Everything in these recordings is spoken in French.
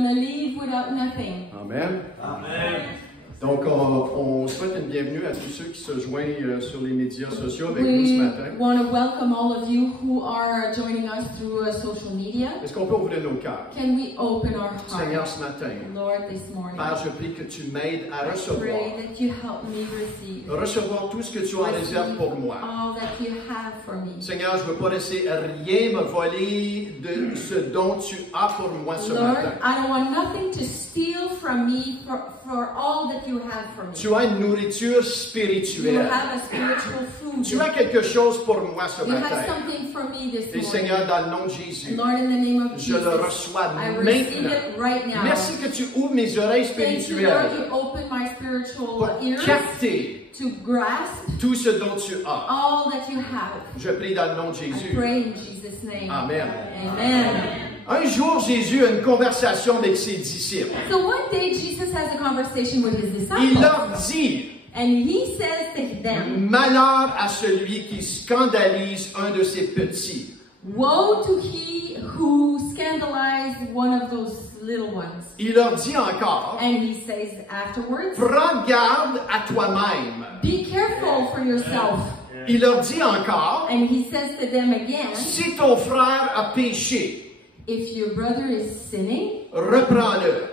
leave without nothing. Amen. Amen. Donc, on souhaite une bienvenue à tous ceux qui se joignent sur les médias sociaux avec nous ce matin. We want to welcome all of you who are joining us through social media. Est-ce qu'on peut ouvrir nos cœurs? Can we open our Seigneur, hearts, ce matin, Lord, this morning? Père, je prie que tu m'aides à I recevoir. pray that you help me receive Recevoir tout ce que tu as en réserve pour moi. all that you have for me. Seigneur, je ne veux pas laisser rien me voler de ce dont tu as pour moi ce Lord, matin. I don't want nothing to steal from me for all that you have for me. Tu as une nourriture You spirituelle. have a spiritual food. Tu as quelque chose pour moi ce You have matin. something for me this Et morning. Seigneur, dans le nom de Jésus, Lord, in the name of je Jesus, le reçois I receive maintenant. it right now. Merci que tu ouvres mes oreilles Thank you, Lord, spirituelles you open my spiritual pour ears capter to grasp tout ce dont tu as. all that you have. Je prie dans le nom de I Jésus. pray in Jesus' name. Amen. Amen. Un jour, Jésus a une conversation avec ses disciples. So one day Jesus has a conversation with his Il disciples. leur dit, And he says to them, malheur à celui qui scandalise un de ses petits. woe to he who scandalized one of those little ones. Il leur dit encore, And he says afterwards, prends garde à toi-même. be careful for yourself. Il leur dit encore, And he says to them again, si ton frère a péché, if your brother is sinning, reprends-le.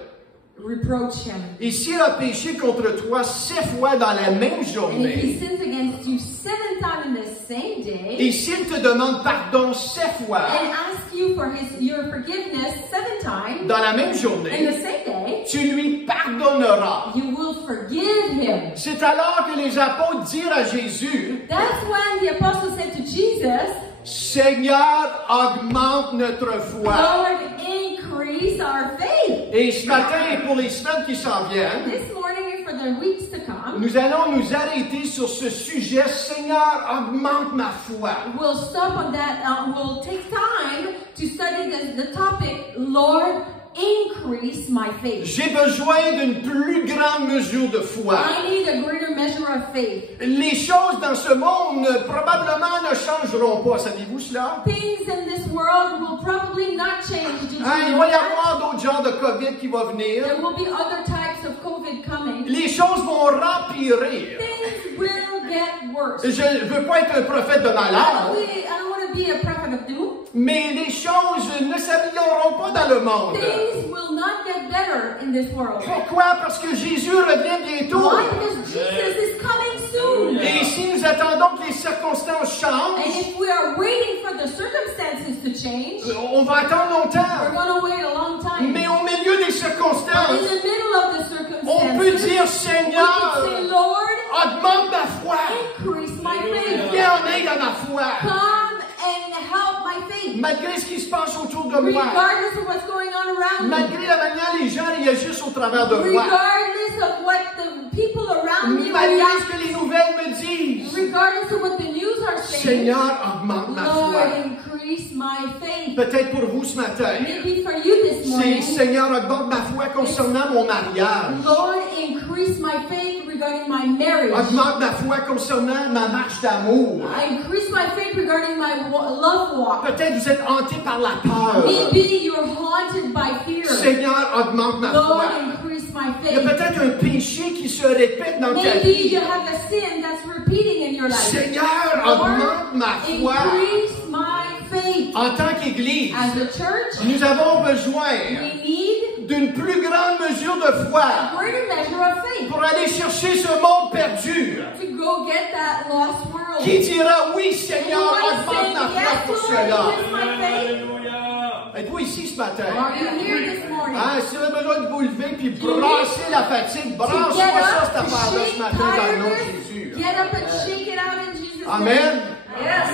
reproach him. Et s'il a péché contre toi 7 fois dans la même And if he journée, sins against you 7 times in the same day, et s'il te demande pardon 7 fois and ask you for your forgiveness 7 times dans la même in the journée, same day, tu lui pardonneras. you will forgive him. C'est alors que les apôtres dirent à Jésus, That's when the apostle said to Jesus, Seigneur, augmente notre foi. Lord, increase our faith. Et ce matin, et pour les semaines qui s'en viennent, This morning and for the weeks to come, nous allons nous arrêter sur ce sujet, Seigneur, augmente ma foi. we'll stop on that. We'll take time to study the topic, Lord, increase my faith. J'ai besoin d'une plus grande mesure de foi. I need a greater measure of faith. Les choses dans ce monde probablement ne changeront pas, savez-vous cela? Things in this world will probably not change. Did you Il know va y that? avoir d'autres genres de COVID qui vont venir. There will be other types of COVID coming. Les choses vont empirer. Things will get worse. Je ne veux pas être un prophète de malheur, I don't want to be a prophet of doom. mais les choses ne s'amélioreront pas dans le monde. Things will not get better in this world. Pourquoi? Parce que Jésus revient bientôt. Why? Because Jesus is coming soon. Et si nous attendons que les circonstances And changent, if we are waiting for the circumstances to change, on va attendre we're longtemps. going to wait a long time. Mais au milieu des But in circonstances, the middle of the on peut circumstances, dire, we Seigneur, can say, Lord, augmente ma foi. increase my faith. Viens en aide à ma foi. Come and help my faith. Malgré ce qui se passe autour de moi, Regardless of what's going on around me. malgré la manière dont les gens réagissent au travers de moi, Regardless of what the people around me malgré ce react. que les nouvelles me disent, Regardless of what the news are saying. Seigneur, augmente ma Lord, foi. increase my faith. Peut-être pour vous ce matin, Maybe for you this c'est morning. Seigneur, augmente ma foi concernant mon mariage. Lord, increase my faith regarding my marriage. Augmente ma foi concernant ma marche d'amour. I increase my faith regarding my love walk. Peut-être vous êtes hanté par la peur. Maybe you're haunted by fear. Seigneur, augmente ma Lord, foi. increase my Il y a faith. peut-être un péché qui se répète dans ta Maybe vie. you have a sin that's repeating in your life. Seigneur, augmente ma foi. Increase my faith. En tant qu'Église, As a church, nous avons besoin we need d'une plus grande mesure de foi a greater measure of faith pour aller chercher ce monde perdu. to go get that lost world. Qui dira oui, Seigneur, Anyone augmente say, ma foi yes, pour Lord, cela. increase my faith? Alléluia. Êtes-vous ici ce matin? Are you here this morning? Si vous avez besoin de vous lever puis brasser la fatigue, To brasse-moi get ça, up, cette to affaire-là, ce shake matin, dans le nom de tiredness, Jésus. get up and shake it out in Jesus' Amen. name. Yes.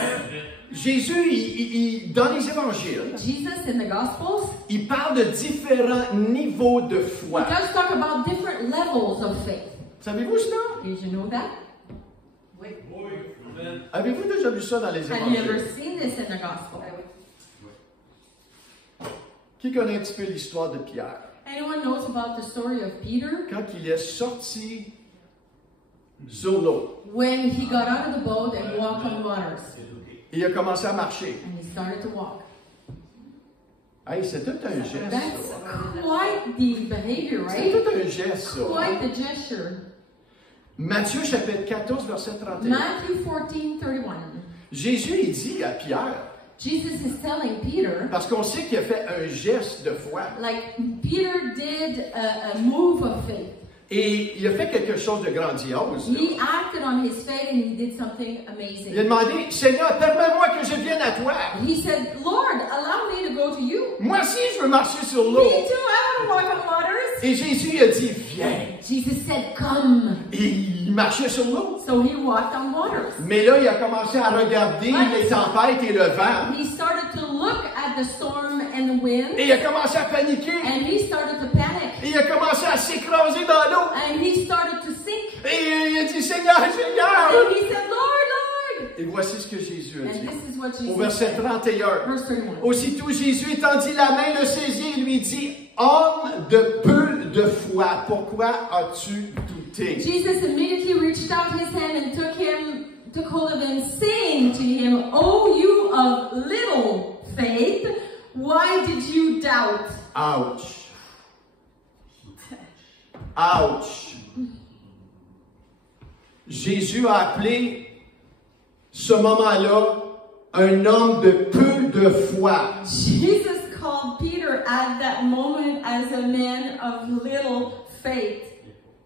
Jésus, dans les évangiles, Jesus in the Gospels, il parle de différents niveaux de foi. he does talk about different levels of faith. Savez-vous cela? Did you know that? Oui. Amen. Avez-vous déjà vu ça dans les Have you ever évangiles? seen this in the Gospel? Qui connaît un petit peu l'histoire de Pierre? Anyone knows about the story of Peter? Quand il est sorti sur l'eau, When he got out of the boat and walked on waters. il a commencé à marcher. And he started to walk. Hey, c'est tout un geste. That's Ça. quite the behavior, C'est right? tout un geste, ça. Quite the gesture. Matthieu chapitre 14, verset 31. Matthew 14:31. Jésus, il dit à Pierre, Jesus is telling Peter, parce qu'on sait qu'il a fait un geste de foi. like Peter did a move of faith. Et il a fait quelque chose de grandiose. là. He acted on his faith and he did something Il a amazing. demandé, Seigneur, permets-moi que je vienne à toi. He said, Lord, allow me to go to you. Moi aussi, je veux marcher sur Me l'eau. too, I want to walk on waters. Et Jésus a dit, viens. Jesus said, come. Et il marchait sur l'eau. So he walked on waters. Mais là, il a commencé à regarder les tempêtes et le vent. He started to look at the storm and the wind, Et il a commencé à paniquer. and he started to panic. Et il a commencé à s'écraser dans l'eau. And he started to sink. Et il a dit, Seigneur, Seigneur. And he said, Lord, Et voici ce que Jésus a Lord. And dit. this is what Au Jesus verset said. 31. Verse 31. Aussitôt Jésus étendit la main, le saisit et lui dit, homme de peu de foi, pourquoi as-tu douté? Jesus immediately reached out his hand and took hold of him, saying to him, "O you of little faith, why did you doubt?" Ouch. Ouch. Jésus a appelé ce moment-là un homme de peu de foi. Jesus called Peter at that moment as a man of little faith.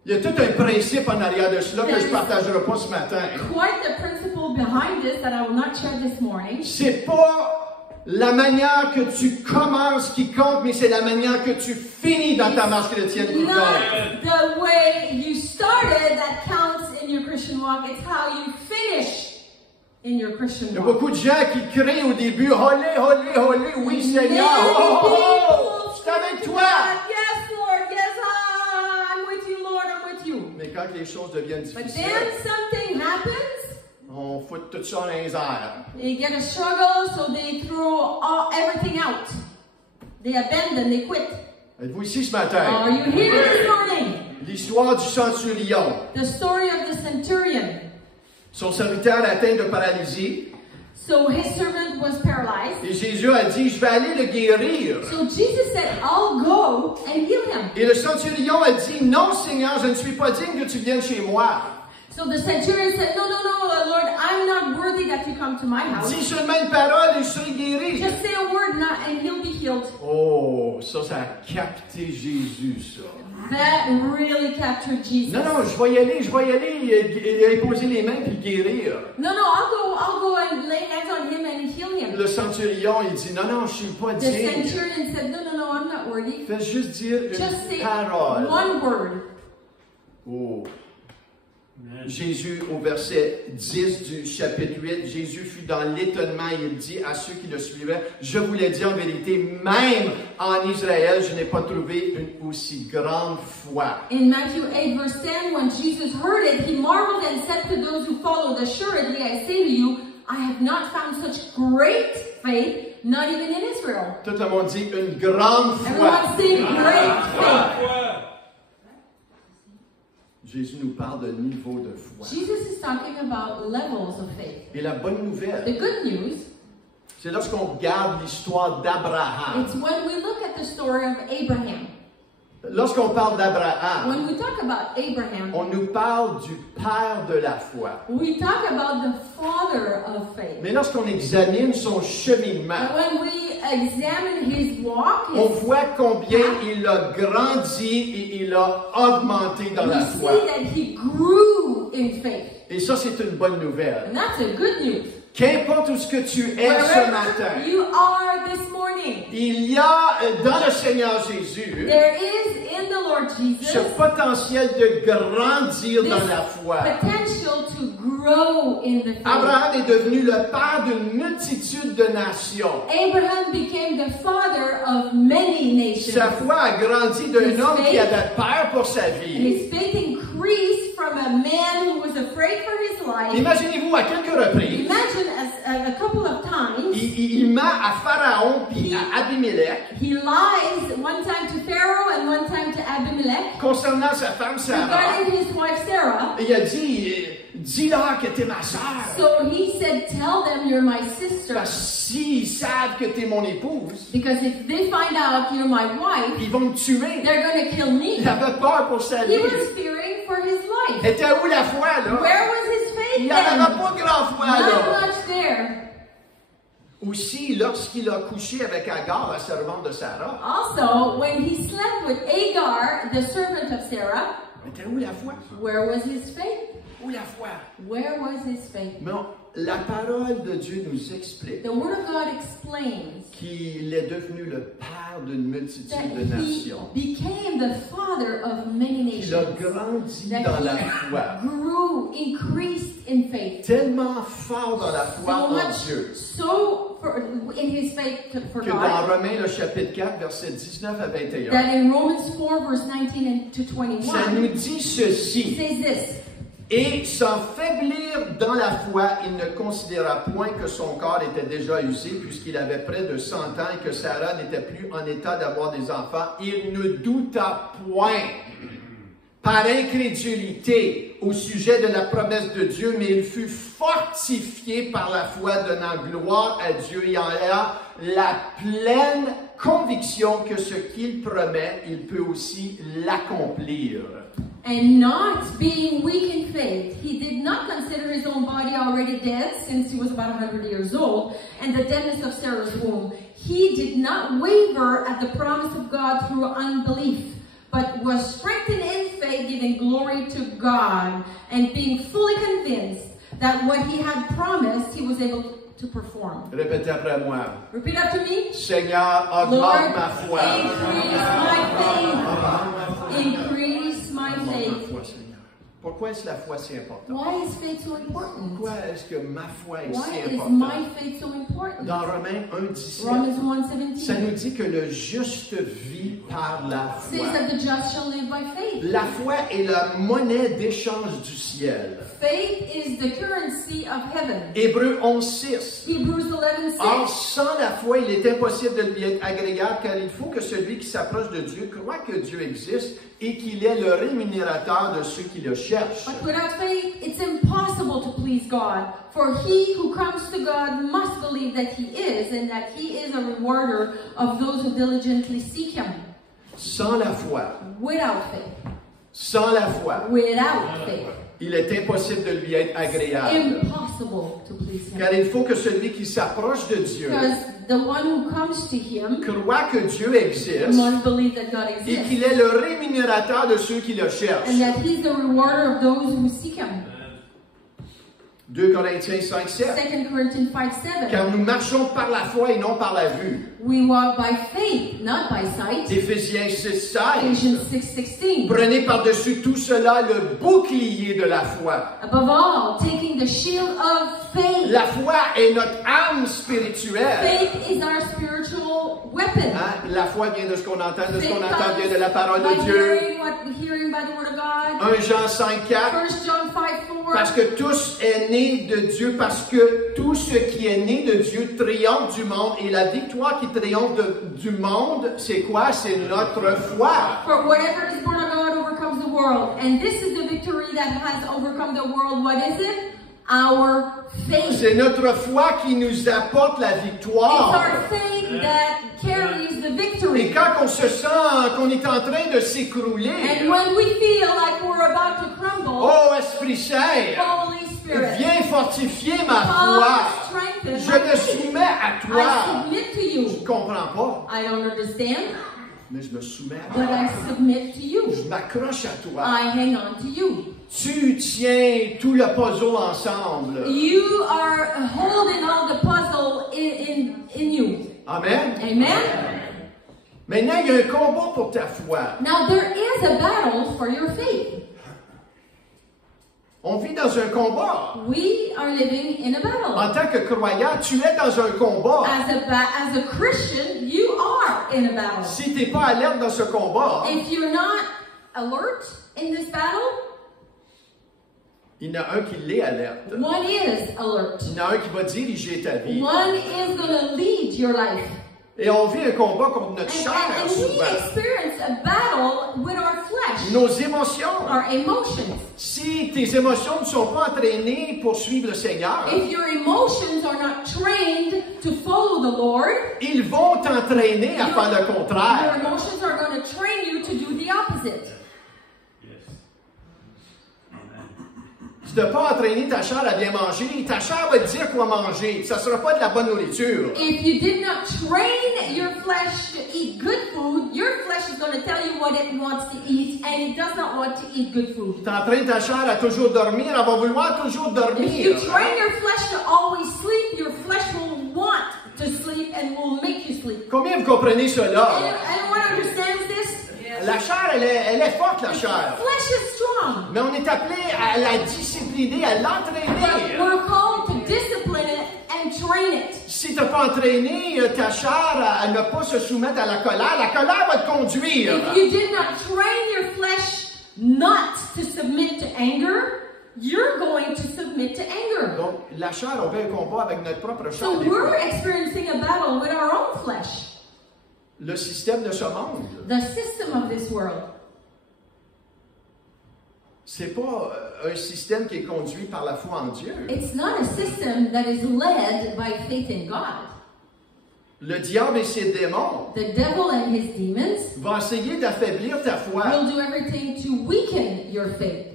Il y a tout un principe en arrière de cela que je ne partagerai pas ce matin. Quite the principle behind this that I will not share this morning. C'est pas la manière que tu commences qui compte, mais c'est la manière que tu finis dans ta marche chrétienne qui compte. Not the way you started that counts in your Christian walk. It's how you finish in your Christian Il y a walk. beaucoup de gens qui crient au début, holé, holé, holé, oui Seigneur, oh, oh, oh, je suis avec toi. Yes, Lord, yes, I'm with you, Lord, I'm with you. Mais quand les choses deviennent But difficiles, then something happens, on fout tout ça dans les airs. they get a struggle, so they throw everything out. They abandon, they quit. Êtes-vous ici ce Are matin? you here this morning? L'histoire du centurion. The story of the centurion. Son serviteur atteint de paralysie. So his servant was paralyzed. Et Jésus a dit, je vais aller le guérir. So Jesus said, I'll go and heal him. Et le centurion a dit, non Seigneur, je ne suis pas digne que tu viennes chez moi. So the centurion said, no, Lord, I'm not worthy that you come to my house. Dis seulement une parole et je serai guéri. Just say a word and he'll be healed. Oh, ça a capté Jésus, ça. That really captured Jesus. Non, non, je vais y aller, poser les mains puis guérir. No, I'll go and lay hands on him and heal him. Le centurion, il dit, non, non, je suis pas The digne. centurion said, no, I'm not worthy. Fais juste dire Just une say parole. one word. Oh. Jésus, au verset 10 du chapitre 8, Jésus fut dans l'étonnement et il dit à ceux qui le suivaient, je vous l'ai dit en vérité, même en Israël, je n'ai pas trouvé une aussi grande foi. In Matthew 8, verse 10, when Jesus heard it, he marveled and said to those who followed, assuredly I say to you, I have not found such great faith, not even in Israel. Tout le monde dit une grande foi. Everyone say great faith. Jésus nous parle de niveau de foi. Jesus is talking about levels of faith. Et la bonne The nouvelle, good news, c'est lorsqu'on regarde l'histoire d'Abraham. it's when we look at the story of Abraham. Lorsqu'on parle d'Abraham, When we talk about Abraham, on nous parle du père de la foi. we talk about the father of faith. Mais lorsqu'on examine son cheminement, And when we examine his walk, on voit combien il a grandi et il a augmenté dans we la see foi. that he grew in faith. Et ça, c'est une bonne nouvelle. And that's a good news. Qu'importe où ce que tu es ce matin, Wherever you are this morning, il y a dans le Seigneur Jésus there is in the Lord Jesus ce potentiel de grandir dans la foi. potential to grow in the faith. Abraham est devenu le père d'une multitude de nations. Abraham became the father of many nations. Sa foi a grandi d'un His homme qui faith- avait peur pour sa And vie. his faith increased from a man who was afraid for his life. Imaginez-vous à quelques reprises, Imagine a couple of times, il ment à Pharaon puis à Abimelech he lies one time to Pharaoh and one time to Abimelech concernant sa femme Sarah. regarding his wife Sarah. Et il a dit, dis-leur que t'es ma sœur. So he said, tell them you're my sister. Parce que s'ils savent que t'es mon épouse, Because if they find out you're my wife, ils vont me tuer. they're going to kill me. Il avait peur pour sa vie. He was fearing for his life. Était où la foi, là? Where was his faith Il n'y then? en avait pas grand foi, Not là. much there. Aussi, lorsqu'il a couché avec Agar, la servante de Sarah, Also, when he slept with Agar, the servant of Sarah, était où la foi? where was his faith? Où la foi? Where was his faith? Non, la parole de Dieu nous explique The Word of God explains qu'il est devenu le père d'une multitude that de he nations. became the father of many Il a nations. grandi That dans la he foi. grew, increased in faith. Tellement fort dans la foi So en much, Dieu. in his faith for Que dans God, Romains, le chapitre 4, versets 19 à 21, that in Romans 4, verse 19 to ça 21, nous dit ceci. says this. Et sans faiblir dans la foi, il ne considéra point que son corps était déjà usé, puisqu'il avait près de 100 ans et que Sarah n'était plus en état d'avoir des enfants. Il ne douta point par incrédulité au sujet de la promesse de Dieu, mais il fut fortifié par la foi, donnant gloire à Dieu et en ayant la pleine conviction que ce qu'il promet, il peut aussi l'accomplir. And not being weak in faith, he did not consider his own body already dead, since he was about 100 years old, and the deadness of Sarah's womb. He did not waver at the promise of God through unbelief, but was strengthened in faith, giving glory to God, and being fully convinced that what he had promised, he was able to perform. Répétez après moi. Repeat after me. Seigneur, augmente Lord, ma foi. increase my faith. Seigneur. Pourquoi est-ce que la foi si importante? Why is faith so important? Pourquoi est-ce que ma foi est Why si is importante? my faith so important? Dans Romains 1,17, Romans ça 1:17 nous dit que le juste vit par la says foi. that the just shall live by faith. La foi est la monnaie d'échange du ciel. Faith is the currency of heaven. Hébreux 11,6. Hebrews 11:6. Or, sans la foi, il est impossible de lui être agréable, car il faut que celui qui s'approche de Dieu croit que Dieu existe et qu'il est le rémunérateur de ceux qui le cherchent. But without faith, it's impossible to please God. For he who comes to God must believe that he is, and that he is a rewarder of those who diligently seek him. Sans la foi, Without faith. sans la foi, Without faith. il est impossible de lui être agréable. Impossible to please him. Car il faut que celui qui s'approche de Dieu Because the one who comes to him croit que Dieu existe must believe that God et exists. qu'il est le rémunérateur de ceux qui le cherchent. And that he's the rewarder of those who seek him. 2 Corinthiens 5,7. 2 Corinthians 5:7. Car nous marchons par la foi et non par la vue. We walk by faith, not by sight. Éphésiens 6,16. Ephesians 6:16. Prenez par-dessus tout cela le bouclier de la foi. Above all, taking the shield of faith. La foi est notre âme spirituelle. Faith is our spiritual weapon. Hein? La foi vient de ce qu'on entend, de ce Faith qu'on entend comes vient de la parole by de Dieu. hearing by the word of God. 1 Jean 5,4. 1 John 5:4. Parce que tous est né de Dieu, parce que tout ce qui est né de Dieu triomphe du monde. Et la victoire qui triomphe du monde, c'est quoi? C'est notre foi. For whatever is born of God overcomes the world. And this is the victory that has overcome the world. What is it? Our faith. C'est notre foi qui nous apporte la It's victoire. our faith that carries the Et victory. quand on se sent qu'on est en train de s'écrouler, And when we feel like we're about to crumble, oh Esprit Saint, Holy Spirit, viens fortifier ma come foi. strengthen Je my me faith. soumets à toi. I submit to Je you. ne comprends pas, I don't understand, mais je me soumets à but toi. I submit to you. Je m'accroche à toi. I hang on to you. Tu tiens tout le puzzle ensemble. You are holding all the puzzle in you. Amen. Amen? Maintenant, il y a un combat pour ta foi. Now there is a battle for your faith. On vit dans un combat. We are living in a battle. En tant que croyant, tu es dans un combat. As a Christian, you are in a battle. Si tu n'es pas alerte dans ce combat, If you're not alert in this battle, il y en a un qui l'est alerte. one is alert. Il y en a un qui va diriger ta vie. One is going to lead your life. Et on vit un combat contre notre And chair we souvent. experience a battle with our flesh. nos émotions. our emotions. Si tes émotions ne sont pas entraînées pour suivre le Seigneur, If your emotions are not trained to follow the Lord, ils vont t'entraîner à faire le your contraire. emotions are going to train you to do the opposite. Yes. Amen. Tu ne dois pas entraîner ta chair à bien manger. Ta chair va te dire quoi manger. Ça ne sera pas de la bonne nourriture. If you did not train your flesh to eat good food, your flesh is going to tell you what it wants to eat, and it does not want to eat good food. Tu entraînes ta chair à toujours dormir, elle va vouloir toujours If dormir. you train your flesh to always sleep, your flesh will want to sleep and will make you sleep. Combien vous comprenez cela? Anyone understands this? La chair, elle est forte, la chair. Flesh is strong, Mais on est appelé à la discipliner, à but l'entraîner. we're called to discipline it and train it. Si tu n'as pas entraîné ta chair à ne pas se soumettre à la colère va te conduire. If you did not train your flesh not to submit to anger, you're going to submit to anger. Donc, la chair, on fait un combat avec notre propre chair. So des we're fois. experiencing a battle with our own flesh, Le système de ce monde, the system of this world. c'est pas un système qui est conduit par la foi en Dieu. It's not a system that is led by faith in God. Le diable et ses démons The devil and his demons vont essayer d'affaiblir ta foi. will do everything to weaken your faith.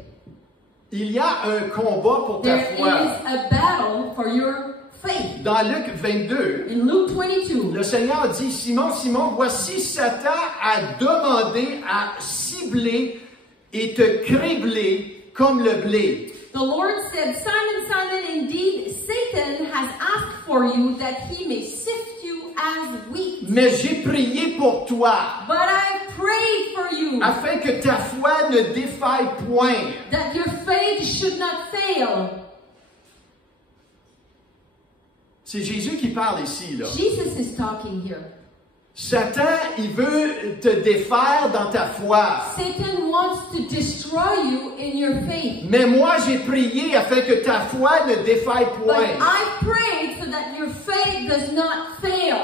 Il y a un combat pour ta There is foi. a battle for your faith. Dans Luc 22, In Luke 22, le Seigneur dit, Simon, Simon, voici Satan a demandé à cibler et te cribler comme le blé. the Lord said, Simon, Simon, indeed Satan has asked for you that he may sift you as wheat. Mais j'ai prié pour toi, But I prayed for you afin que ta foi ne défaille point. that your faith should not fail. C'est Jésus qui parle ici, là. Jesus is talking here. Satan, il veut te défaire dans ta foi. Satan wants to destroy you in your faith. Mais moi, j'ai prié afin que ta foi ne défaille But point. I prayed so that your faith does not fail.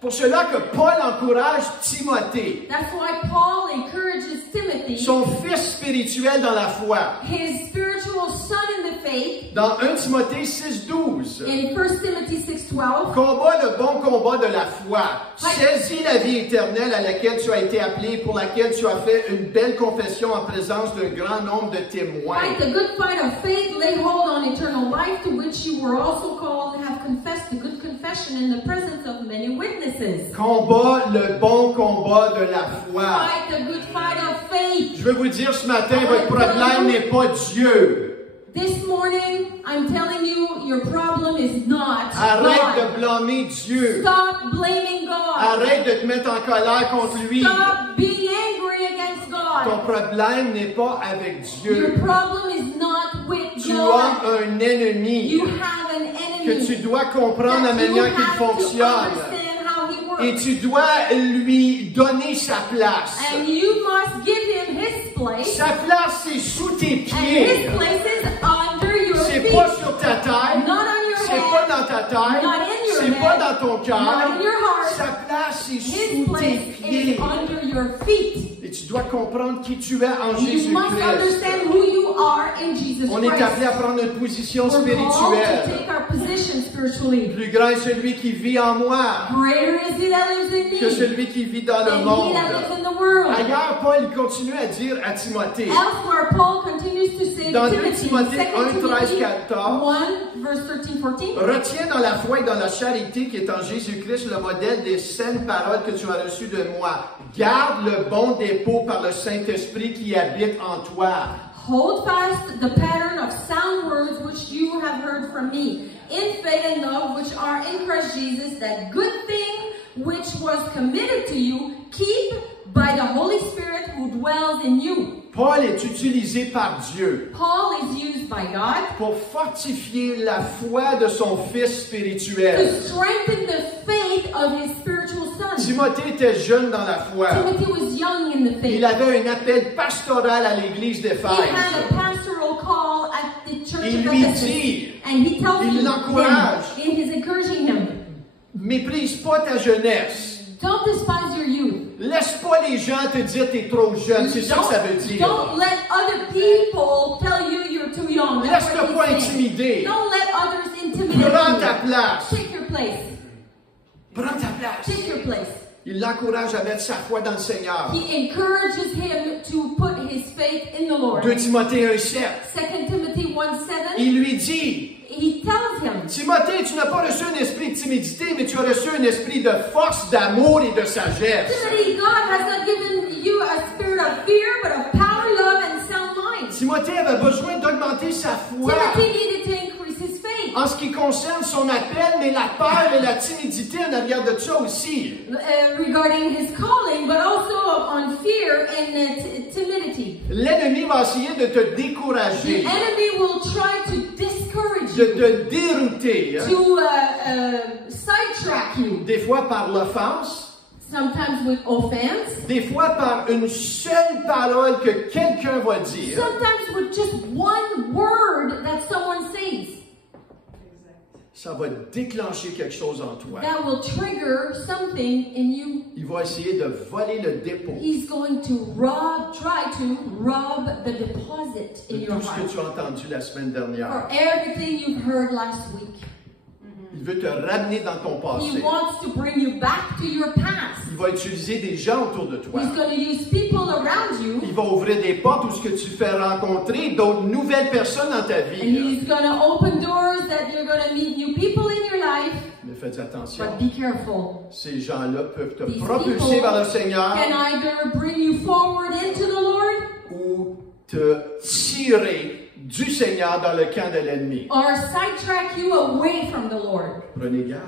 Pour cela que Paul encourage Timothée, That's why Paul encourages Timothy, son fils spirituel dans la foi. his spiritual son in the faith, Dans 1 Timothée 6,12, in 1 Timothy 6:12. combat le bon combat de la foi. Saisis la vie éternelle à laquelle tu as été appelé, pour laquelle tu as fait une belle confession en présence d'un grand nombre de témoins. Fight the good fight of faith, lay hold on eternal life, to which you were also called, and have confessed the good confession in the presence of many witnesses. Combat le bon combat de la foi. Fight the good fight of faith. Je veux vous dire ce matin, votre problème n'est pas Dieu. This morning, I'm telling you, your problem is not Arrête God. de blâmer Dieu. Stop blaming God. Arrête de te mettre en colère contre lui. Stop being angry against Ton God. problème n'est pas avec Your Dieu. problem is not with Tu God. as un ennemi You have an que enemy tu dois comprendre la that you manière qu'il have to fonctionne. understand how he works. Et tu dois lui donner sa place. And you must give him his place. Sa place, c'est sous tes And pieds. his place is under your C'est feet. pas sur ta tête. Not on your C'est pas head. dans ta tête. Not in your C'est pas head. dans ton cœur. Not in your heart. Sa place, c'est His sous tes place pieds. is under your feet. Et tu dois comprendre qui tu es en You must Jésus-Christ. understand who you are in Jesus On est appelé Christ. à prendre une position We're called to spirituelle. take our position spiritually. Plus grand est celui qui vit en moi Greater is he that lives in que me celui qui vit dans le than he monde. that lives in the world. Ailleurs, Paul il continue à dire à Timothée, Elsewhere, Paul continues to say dans to 2 Timothy, Timothée 2 1, 13, Timothy 14, 1, verse 13-14. retiens dans la foi et dans la charité qui est en Jésus-Christ le modèle des saines paroles que tu as reçues de moi. Garde le bon dépôt par le Saint-Esprit qui habite en toi. Hold fast the pattern of sound words which you have heard from me, in faith and love which are in Christ Jesus. That good thing which was committed to you, keep by the Holy Spirit who dwells in you. Paul est utilisé par Dieu Paul is used by God pour fortifier la foi de son fils spirituel. to strengthen the faith of his spiritual son. Timothée était jeune dans la foi. Timothy was young in the faith. Il avait un appel pastoral à l'église He d'Éphèse. had a pastoral call at the church Il of lui Ephesus. dit, And he tells il him, l'encourage. and he's encouraging him. Méprise pas ta jeunesse. Don't despise your youth. Laisse pas les gens te dire t'es trop jeune. C'est ça que ça veut dire. Don't let other people tell you you're too young. That's what Laisse-toi pas he's saying. intimider. Don't let others intimidate Prends you. ta place. Take your place. Prends ta place. Take your place. Il l'encourage à mettre sa foi dans le Seigneur. He encourages him to put his faith in the Lord. 2 Timothée 1,7. 2 Timothy 1:7. Il lui dit, He tells him, Timothée, tu n'as pas reçu un esprit de timidité, mais tu as reçu un esprit de force, d'amour et de sagesse. Timothy, God has not given you a spirit of fear, but of power, love, and sound mind. Timothée avait besoin d'augmenter sa foi Timothy needed to increase his faith. en ce qui concerne son appel, mais la peur et la timidité en arrière de ça aussi. Regarding his calling, but also on fear and timidity. L'ennemi va essayer de te The décourager, enemy will try to discourage de you, te dérouter, hein. to sidetrack you, Des fois par l'offense, sometimes with offense, des fois par une seule parole que quelqu'un va dire. sometimes with just one word that someone says. Ça va déclencher quelque chose en toi. That will trigger something in you. Il va essayer de voler le dépôt He's going to try to rob the deposit de in your tout ce que heart tu as entendu la semaine dernière. for everything you've heard last week. Il veut te ramener dans ton He passé. wants to bring you back to your past. Il va utiliser des gens autour de toi. He's going to use people around you, Il va ouvrir des portes où ce que tu fais rencontrer d'autres nouvelles personnes dans ta and vie. he's going to open doors that you're going to meet new people in your life. Mais faites attention. But be careful. Ces gens-là peuvent te These propulser people vers le Seigneur can either bring you forward into the Lord ou te tirer du Seigneur dans le camp de l'ennemi. or sidetrack you away from the Lord. Prenez garde.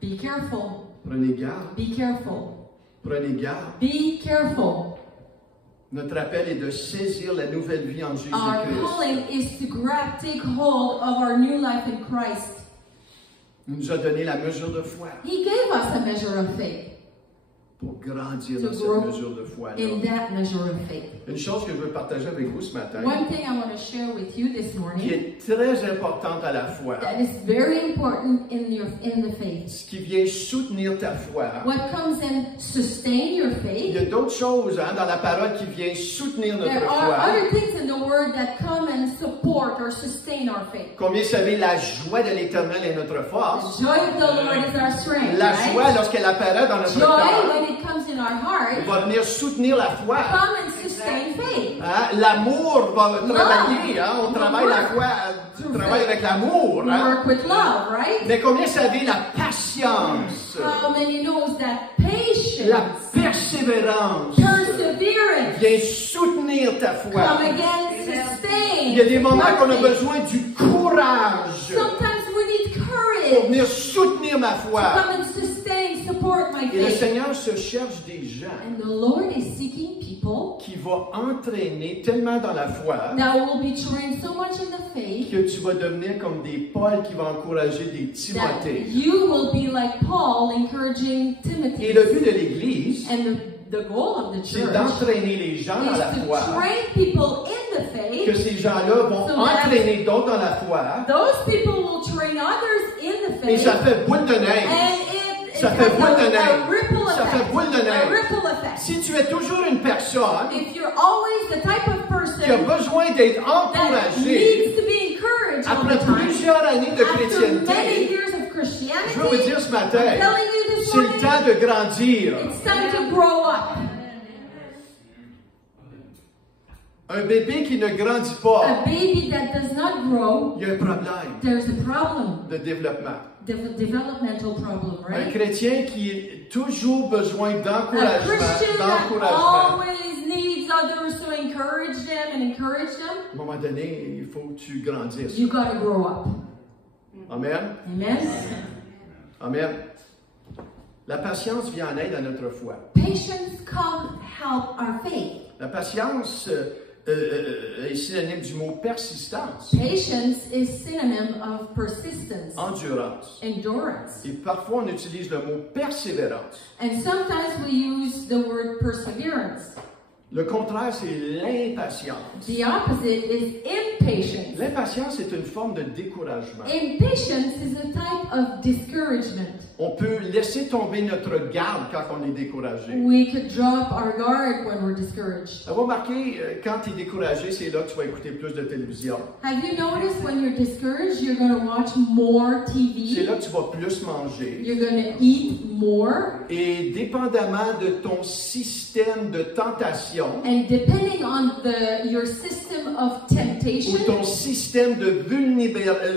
Be careful. Prenez garde. Be careful. Prenez garde. Be careful. Notre appel est de saisir la nouvelle vie en Our Jésus-Christ. calling is to take hold of our new life in Christ. Il nous a donné la mesure de foi He gave us a measure of faith. pour grandir To dans grow cette mesure de foi. In that measure of faith. Une chose que je veux partager avec vous ce matin, One thing I want to share with you this qui morning est très importante à la fois, that is very important in the faith. ce qui vient soutenir ta foi. What comes and sustain your Il y faith. a d'autres choses dans la parole qui viennent soutenir notre There foi. are other things in the Word that come and support or sustain our faith. Combien savez la joie de l'Éternel est notre force? The joy of the Lord is our strength, La right? joie, lorsqu'elle apparaît dans notre Joy, cœur, when it comes in our heart, va venir soutenir la foi. come and sustain faith. Hein? L'amour va travailler. Hein? On travaille la foi, on travaille avec l'amour. We Hein? work with love, right? Mais combien savez la patience, How many knows that la patience, persévérance perseverance, vient soutenir ta foi? come again, sustain. Il y a des moments qu'on a our faith. besoin du courage Sometimes we need pour courage venir soutenir ma to foi. come and sustain, support my Et le faith. Seigneur se cherche des gens And the Lord is seeking people qui vont entraîner tellement dans la foi that will be trained so much in the faith que tu vas devenir comme des Paul qui vont encourager des that Timothée. you will be like Paul encouraging Et Timothy. le but de l'Église, And the goal of the c'est church d'entraîner les gens dans la is foi, to train people in the que faith. ces gens-là vont So that- entraîner d'autres dans la foi, Those people will train others in the et faith. ça fait boule de neige. And it Ça has fait boule de a neige. ripple Ça fait effect. boule de A neige. ripple effect. Si tu es toujours une personne If you're always the type of qui a person besoin d'être that encouragée needs to be encouraged all après the time, plusieurs années de after many chrétienté, years of je veux vous Christianity, dire ce I'm matin, telling you this c'est le morning, temps de grandir. it's time to grow up. Un bébé qui ne grandit pas, A baby that does not grow, il y a un problème there's a problem, de développement. developmental problem, Un right? chrétien qui a toujours besoin A d'encouragement, Christian that d'encouragement. always needs others to encourage them and encourage them, À un moment donné, il faut que tu grandisses. you gotta grow up. Amen. Amen? Amen. La patience vient en aide à notre foi. Patience come help our faith. La patience est synonyme du mot persistance, Patience is synonym of persistence, endurance. endurance. Et parfois, on utilise le mot persévérance. And sometimes we use the word perseverance. Le contraire, c'est l'impatience. The opposite is impatience. L'impatience est une forme de découragement. Impatience is a type of discouragement. On peut laisser tomber notre garde quand on est découragé. We could drop our guard when we're discouraged. Ça va remarquer, quand tu es découragé, c'est là que tu vas écouter plus de télévision. Have you noticed when you're discouraged, you're going to watch more C'est TV? là que tu vas plus manger. You're going to eat more. Et dépendamment de ton système de tentation And depending on your system of ou temptation, ton système de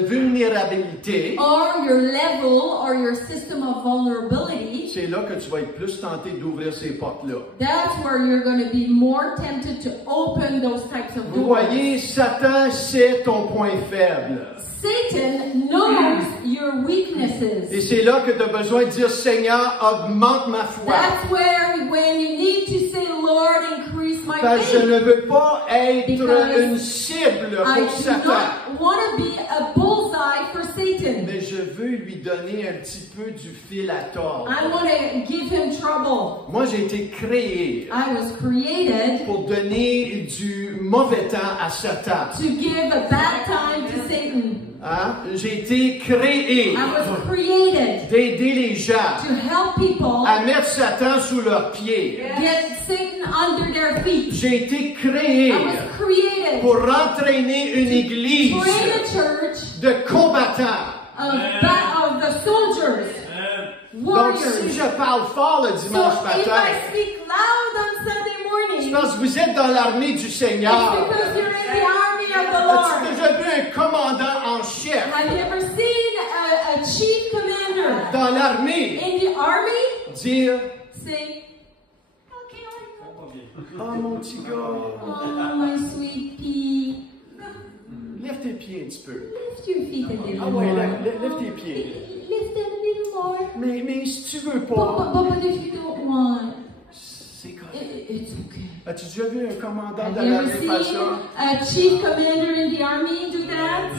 vulnérabilité, or your level, or your system of vulnerability, c'est là que tu vas être plus tenté d'ouvrir ces portes-là. that's where you're going to be more tempted to open those types of Vous doors. voyez, Satan, c'est ton point faible. Satan knows your Et weaknesses. c'est là que tu as besoin de dire, Seigneur, augmente ma foi. That's where, when you need to say, Lord, increase my Parce que je faith. ne veux pas être Because une cible I pour do Satan. not want to be a bullseye for Satan. Mais je veux lui donner un petit peu du fil à tordre. I want to give him trouble. Moi, j'ai été créé I was created pour donner du mauvais temps à Satan. to give a bad time to Satan. Hein? J'ai été créé I was created d'aider les gens to help people à mettre Satan sous leurs pieds. get Satan under their feet. J'ai été créé I was created pour entraîner une église to train a church de combattants. of the soldiers, Donc, si warriors. je parle fort le So dimanche if matin, I speak loud on Sunday c'est morning, parce que vous êtes dans l'armée du it's Seigneur. because you're in the army of the As-tu Lord. déjà vu un commandant en chef Have you ever seen a chief commander dans l'armée in the army dire say, "Okay, Oh mon petit gars, oh my sweet pea, lève tes pieds un petit peu. lift your feet a little Ah ouais, more. lève tes pieds. Lift them a little more. Mais si tu veux But, pas, but if you don't want, c'est correct. it's okay." As-tu déjà vu un commandant Have de you ever l'armée faire seen ça? a chief commander in the army do that?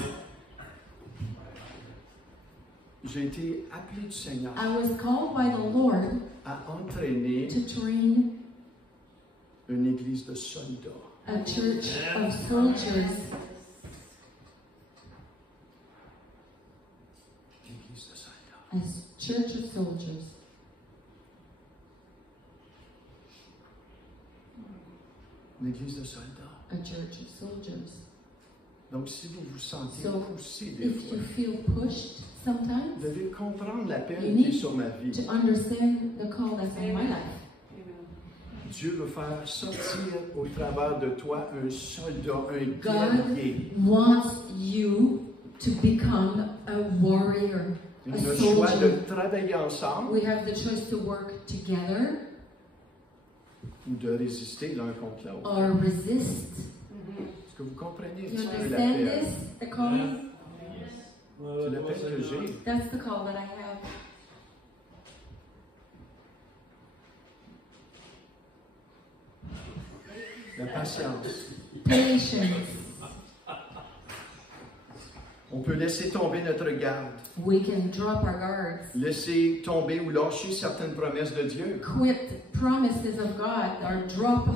J'ai été appelé du Seigneur I was called by the Lord à entraîner to train une église de soldats. a church of soldiers. Église de soldats. A church of soldiers. Une église de soldats. A church of soldiers. Donc, si vous vous sentez So, poussé des if fois, you feel pushed vous sometimes, devez comprendre l'appel You qui est need sur ma vie. to understand the call that's on my life. Dieu veut faire sortir au travers de toi un soldat, un God guerrier. wants you to become a warrior, On a a le choix soldier. de travailler ensemble We have the choice to work together ou de résister l'un contre l'autre. or resist. Est-ce que vous comprenez un You petit peu understand l'appel? this? The calling? C'est l'appel que j'ai. That's the call that I have. La patience. Patience. On peut laisser tomber notre garde, We can drop our guards. laisser tomber ou lâcher certaines promesses de Dieu. Quit promises of God or drop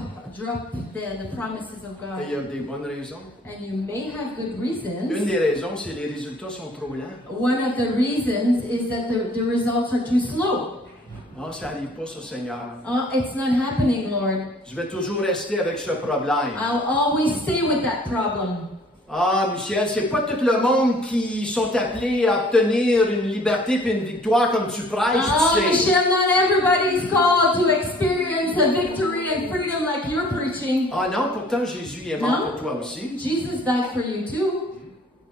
the promises of God. Et il y a des bonnes raisons. And you may have good Une reasons. des raisons, c'est que les résultats sont trop lents. One of the reasons is that the results are too slow. Non, ça n'arrive pas, ça, Seigneur. It's not happening, Lord. Je vais toujours rester avec ce problème. I'll always stay with that problem. Ah, Michel, c'est pas tout le monde qui sont appelés à obtenir une liberté puis une victoire comme tu prêches, Oh, tu sais. Michelle, not everybody's called to experience a victory and freedom like you're preaching. Ah non, pourtant Jésus est mort Non. pour toi aussi. Jesus died for you too.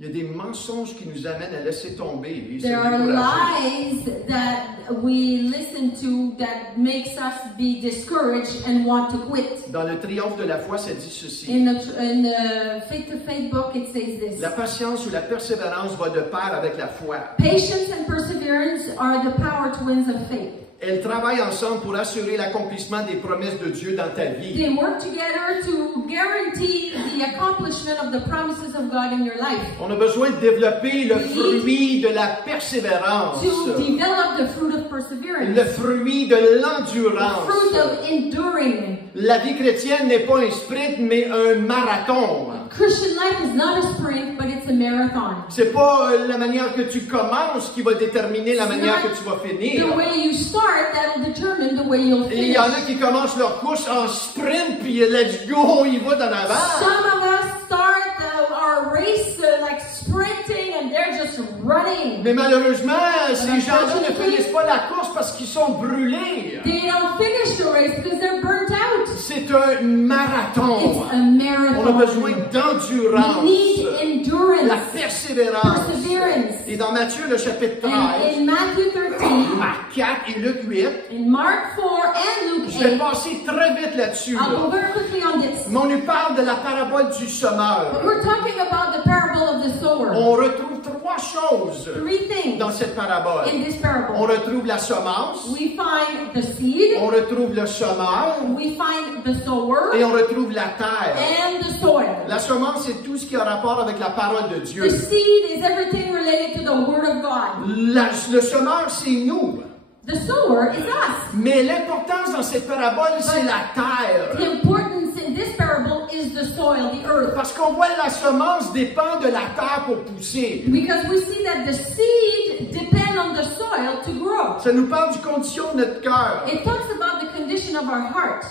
Il y a des mensonges qui nous amènent à laisser tomber et se There are décourager. lies that we listen to that makes us be discouraged and want to quit. Dans le triomphe de la foi, ça dit ceci. In the Faith to Faith book, it says this. La patience ou la persévérance va de pair avec la foi. Patience and perseverance are the power twins of faith. elles travaillent ensemble pour assurer l'accomplissement des promesses de Dieu dans ta vie. They work together to guarantee the accomplishment of the promises of God in your life. On a besoin de développer le fruit de la persévérance, To develop the fruit of perseverance. le fruit de The l'endurance. fruit of enduring. La vie chrétienne n'est pas un sprint, mais un marathon. Christian life is not a sprint, but it's a marathon. C'est pas la manière que tu commences qui va déterminer la manière que tu vas finir. The way you start, that'll determine the way you'll Et il finish. y en a qui commencent leur course en sprint, puis let's go, il va d'en avant. Some of us start our race like sprinting and they're just running. Mais malheureusement, ces gens-là ne finissent pas la course parce qu'ils sont brûlés. They don't finish the race because they're burnt out. C'est un marathon. It's a marathon. On a besoin d'endurance, We need endurance. la persévérance. Perseverance. Et dans Matthieu, le chapitre 13, In Matthew 13, Marc 4 et Luc 8, in Mark 4 and Luke je vais 8, passer très vite là-dessus. I'll go Là. very quickly on this. Mais on nous parle de la parabole du semeur. We're talking about the parable of the sower. On retrouve trois choses Three things dans cette parabole. in this On parable. retrouve la semence, We find the seed, on retrouve le semeur we find the sower, et on retrouve la terre. and the soil. La semence, c'est tout ce qui a rapport avec la parole de Dieu. The seed is everything related to the Word of God. Le semeur, c'est nous. The sower is us. Mais l'importance dans cette parabole, c'est la terre. The importance in this parable is the soil, the earth. Parce qu'on voit la semence dépend de la terre pour pousser. Because we see that the seed depend on the soil to grow. Ça nous parle du condition de notre cœur. It talks about the condition of our heart.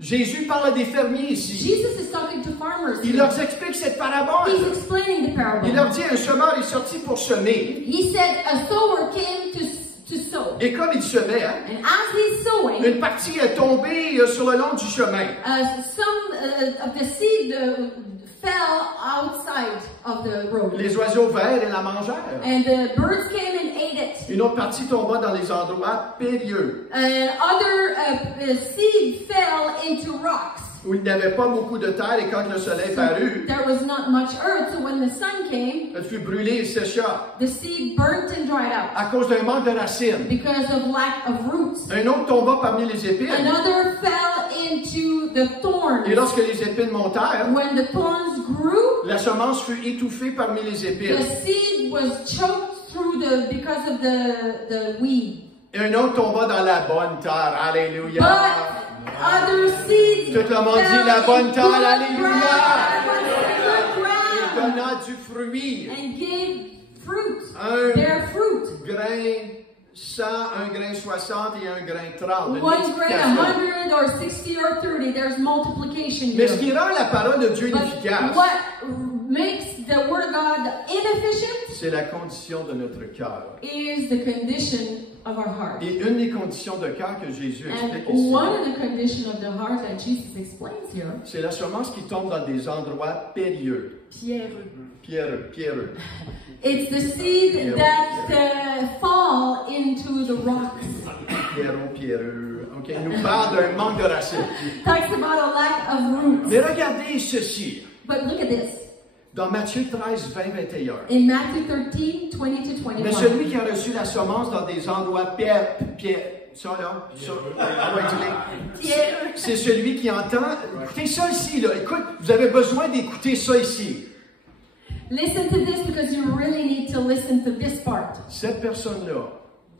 Jésus parle à des fermiers ici. Jesus is talking to farmers. Il leur explique cette parabole. He's explaining the parable. Il leur dit, un semeur est sorti pour semer. He said a sower came to sow. Et comme il semait, hein, And as he's sowing, une partie est tombée sur le long du chemin. some of the seed fell outside of the road. Les oiseaux vinrent et la mangèrent. And the birds came and ate it. Une autre partie tomba dans les endroits périlleux, And other seed fell into rocks. où il n'y avait pas beaucoup de terre, et quand le soleil parut, There was not much earth, so when the sun came, elle fut brûlée et sécha, the seed burnt and dried up à cause d'un manque de racines. because of lack of roots. Un autre tomba parmi les épines, Another fell into the thorns. et lorsque les épines montèrent, When the thorns grew, la semence fut étouffée parmi les the épines. seed was choked through because of the weed. Et un autre tomba dans la bonne terre. Alléluia. But other seeds Tout le monde dit fell la bonne in terre. good Alléluia. ground, Il donna du fruit. and gave fruit, Un their fruit. grain 100, un grain 60 et un grain 30. Une One grain, multiplication. 100 or 60 or 30. There's multiplication Mais ce here. qui rend la parole de Dieu But inefficace, what makes the word of God inefficient c'est la condition de notre cœur. is the condition of our heart. Et une des conditions de cœur que Jésus explique And ici, one of the conditions of the heart that Jesus explains here, c'est la semence qui tombe dans des endroits périlleux. Pierreux. it's the seed that fall into the rocks. Pierreux. OK, il nous parle d'un manque de racines. Talks about a lack of roots. Mais regardez ceci. But look at this. Dans Matthieu 13, 20, 21. In Matthew 13, 20 to 21. Mais celui qui a reçu la semence dans des endroits ça là, ça, c'est celui qui entend. Écoutez ça ici, là. Écoute, vous avez besoin d'écouter ça ici. Listen to this because you really need to listen to this part. Cette personne-là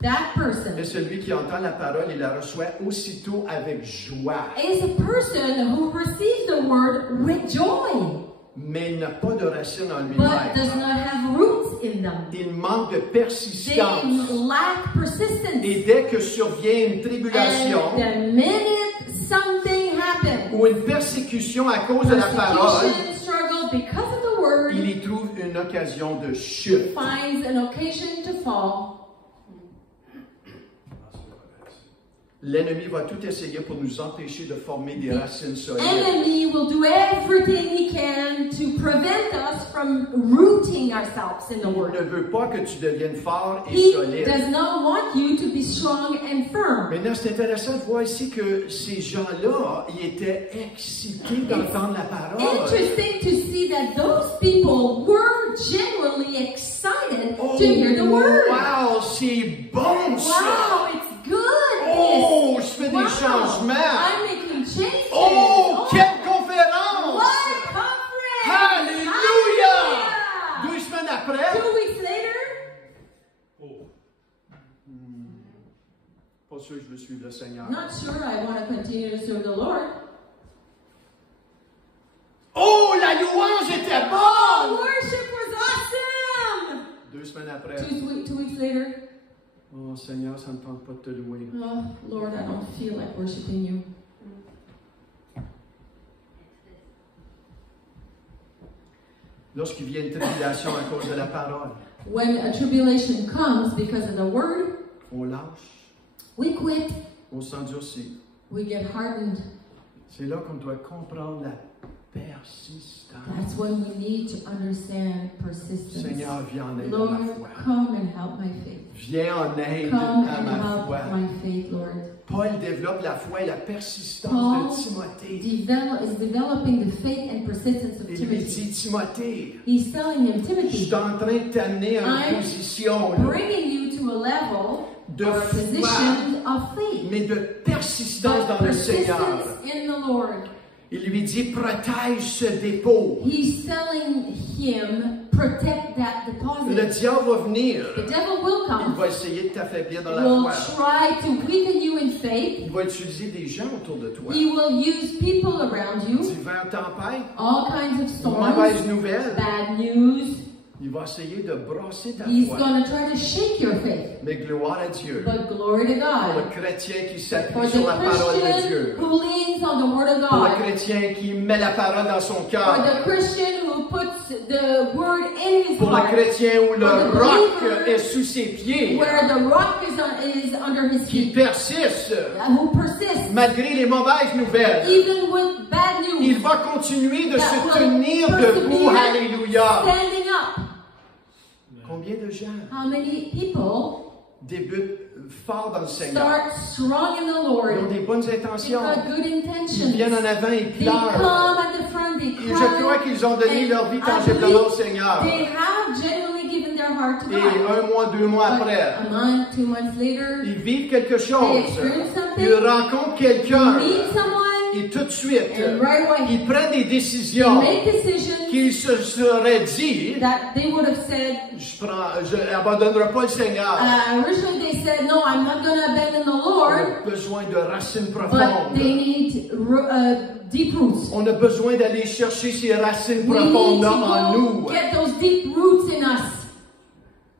That person est celui qui entend la parole et la reçoit aussitôt avec joie. is a person who receives the word with joy, Mais il n'a pas de racines en but lui-même. does not have roots in them. Il manque de They persistance. lack persistence. Et dès que survient une tribulation And the minute something happens, ou une persécution à cause de la parole, persecution, struggle because of the word, il y trouve une occasion de chute. finds an occasion to fall. L'ennemi va tout essayer pour nous empêcher de former des racines solides. Enemy will do everything he can to prevent us from rooting ourselves in the Il word. ne veut pas que tu deviennes fort et He solide. does not want you to be strong and firm. Maintenant, c'est intéressant de voir ici que ces gens-là, ils étaient excités d'entendre la parole. Interesting to see that those people were genuinely excited Oh, to hear the word. wow, c'est bon ça! Wow, it's good. suivre le Seigneur. Not sure I want to continue to serve the Lord. Oh, la louange était Oh, bonne! worship was awesome! 2 semaines après. 2 weeks later, Oh, Seigneur, ça ne me tente pas de te louer. oh, Lord, I don't feel like worshiping you. Lorsqu'il vient une tribulation à cause de la parole, When a tribulation comes because of the word, on lâche, we quit, on s'endurcit. we get hardened. C'est là qu'on doit comprendre la persistance. That's when we need to understand persistence. Seigneur, viens en aide à Lord, ma foi. come and help my faith. Viens en aide Come à and ma help foi. my faith, Lord. Paul développe la foi et la persistance Paul de Timothée. is developing the faith and persistence of Il lui Timothy. dit, Timothée, He's telling him, je Timothy, suis en train de t'amener à une I'm position là, bringing you to a level de or a foi, position of faith, mais de persistance but dans le Seigneur. persistence in the Lord. Il lui dit, protège ce dépôt. He's telling him, protect that Le deposit. diable va venir. The devil will Il come, va essayer de t'affaiblir dans la will foi. try to weaken you in faith. Il va utiliser des gens autour de toi. He will use people around you, Divers tempêtes, all kinds of storms, mauvaises nouvelles. bad news. Il va essayer de brasser ta He's foi. going to try to shake your faith. Mais gloire à Dieu. But glory to Pour le God. chrétien qui For s'appuie the sur la parole de Christian Dieu. who leans on the Word of Pour le God. chrétien qui met la parole dans son For cœur. the Christian who puts the Word in his Pour le heart. chrétien où le For the roc believer, est sous ses pieds. Where the rock is under his Qui feet. persiste Who persists. malgré les mauvaises nouvelles. Even with bad Il news. va continuer de That se will tenir persevere, debout. Alléluia. Standing up. Combien de gens How many people débutent fort dans le Seigneur? start strong in the Ils ont Lord? des bonnes They've intentions. got good Ils intentions. viennent en avant et They pleurent. come at the front, they Et cry. je crois qu'ils ont donné and leur vie I tangiblement au believe Seigneur. They have genuinely given their heart to Et God. 1 mois, 2 mois But après, a month, 2 months later, ils vivent quelque chose. experience something. Ils rencontrent they quelqu'un. meet someone, Et tout de suite, and right away, ils prennent des they décisions make decisions qu'ils se seraient dit, that they would have said, je n'abandonnerai pas le Seigneur. originally they said, no, I'm not going to abandon the On Lord, a besoin de racines but profondes. they need deep roots. On a besoin d'aller chercher ces racines We need profondes to en go nous. get those deep roots in us.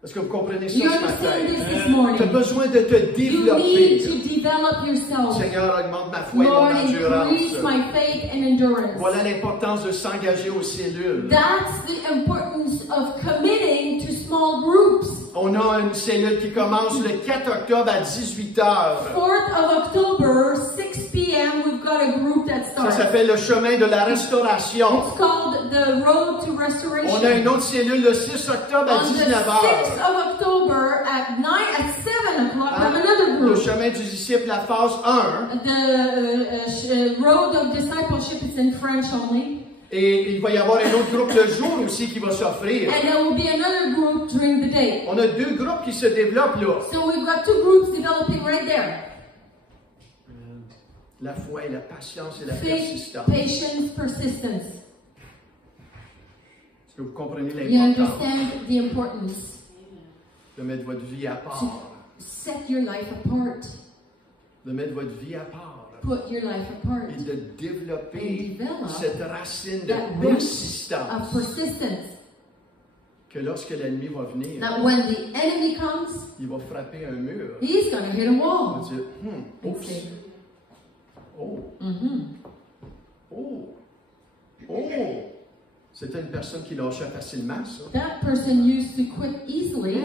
Est-ce que vous comprenez ça You ce understand matin? this Tu as morning? besoin de te You need développer. to develop yourself. Seigneur, augmente ma foi et Lord, mon increase endurance. my faith and endurance. Voilà l'importance de s'engager aux cellules. That's the importance of committing to small groups. On a une cellule qui commence le 4 octobre à 18h. 4th of October, 6 p.m., we've got a group that Ça starts. s'appelle le chemin de la restauration. It's called the Road to Restoration. On a une autre cellule le 6 octobre à On the 19h. 6th of October at 7 o'clock, we have another Le group. chemin du disciple, la phase 1. The Road of Discipleship, it's in French only. Et il va y avoir un autre groupe le jour aussi qui va s'offrir. And there will be another group during the day. On a 2 groupes qui se développent là. So we've got 2 groups developing right there. La foi et la patience et la Faith, persistance. patience, persistance. Est-ce que vous comprenez You l'importance understand the importance. de mettre votre vie à part? Set your life apart. De mettre votre vie à part. Put your life apart. Et de développer And develop cette racine de that root persistance. of persistence. Que lorsque l'ennemi va venir, That when the enemy comes, il va frapper un mur. he's going to hit a Il va wall. dire, And oups, say, oh, oh, oh. C'était une personne qui lâchait facilement, ça. that person used to quit easily.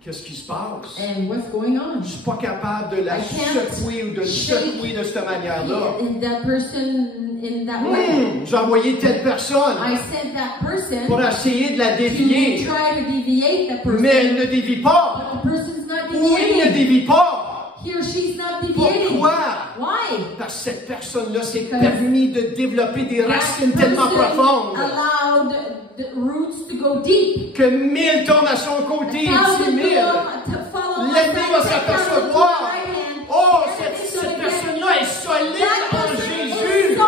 Qu'est-ce qui se passe? And what's going on? Je suis pas capable de la I can't secouer ou de le shake secouer de cette manière-là. That person in that way. J'ai envoyé telle personne I sent that person pour essayer de la to dévier, try to deviate that person. mais elle ne dévie pas. But the person's not Ou il ne deviating. dévie pas. He or she's not deviating. Pourquoi? Why? Parce que cette personne-là s'est Because permis de développer des racines tellement profondes allowed the roots to go deep. que 1000 tombent à son côté, 10 000. L'ennemi va s'apercevoir. Oh, cette personne-là est solide en Jésus.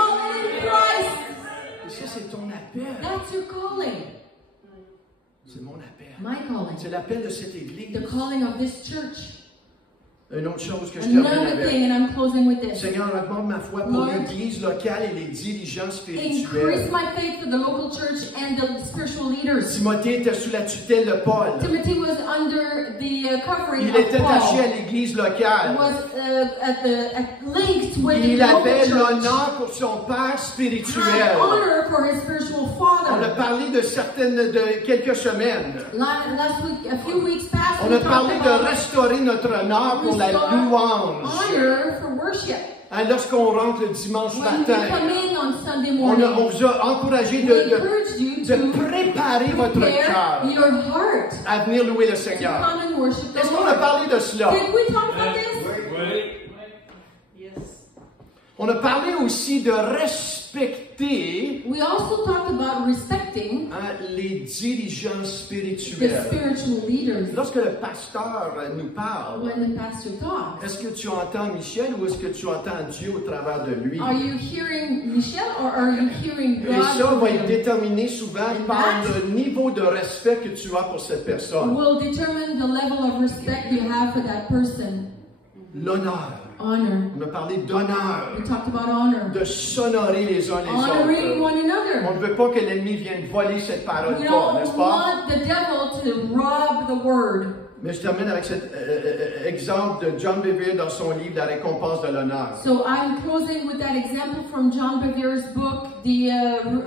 Et ça, c'est ton appel. That's your calling. C'est mon appel. My calling. C'est l'appel de cette église. The calling of this church. Une autre chose que je termine Another avec. thing, and I'm closing with this. Seigneur, augmente ma foi pour Lord, l'Église locale et les dirigeants Increase spirituels. my faith for the local church and the spiritual leaders. Timothée était sous la tutelle de Paul. Timothy was under the covering Il of était attaché Paul. à l'Église locale. Was linked with the Il local avait church. l'honneur pour son père Had spirituel. honor for his spiritual On a father. parlé de quelques semaines. Last week, a few weeks past, On we a talked parlé de about restaurer notre honneur pour la restore louange. honor for worship. Hein, lorsqu'on rentre le dimanche When we come matin, in on Sunday on morning, vous a encouragé we de encourage you de to préparer votre prepare cœur your heart à venir louer le to Seigneur. come and worship the Est-ce qu'on a Lord. parlé de cela? Did we talk about this? Oui. On a parlé aussi de respecter We also talked about respecting hein, les dirigeants the spirituels. spiritual leaders. Lorsque le pasteur nous parle, When the pastor talks, est-ce que tu entends Michel ou est-ce que tu entends Dieu au travers de lui? are you hearing Michelle or are you hearing Et God? ça through va être him? déterminé souvent And par that le niveau de respect que tu as pour cette personne. Will determine the level of respect you have for that person. L'honneur. Honor. On a parlé d'honneur, We talked about honor. de s'honorer les uns les Honoring autres. one another. On ne veut pas que l'ennemi vienne voler cette parole, We n'est-ce don't pas? want the devil to rob the word. Mais je termine avec cet exemple de John Bevere dans son livre La récompense de l'honneur. So I'm closing with that example from John Bevere's book, The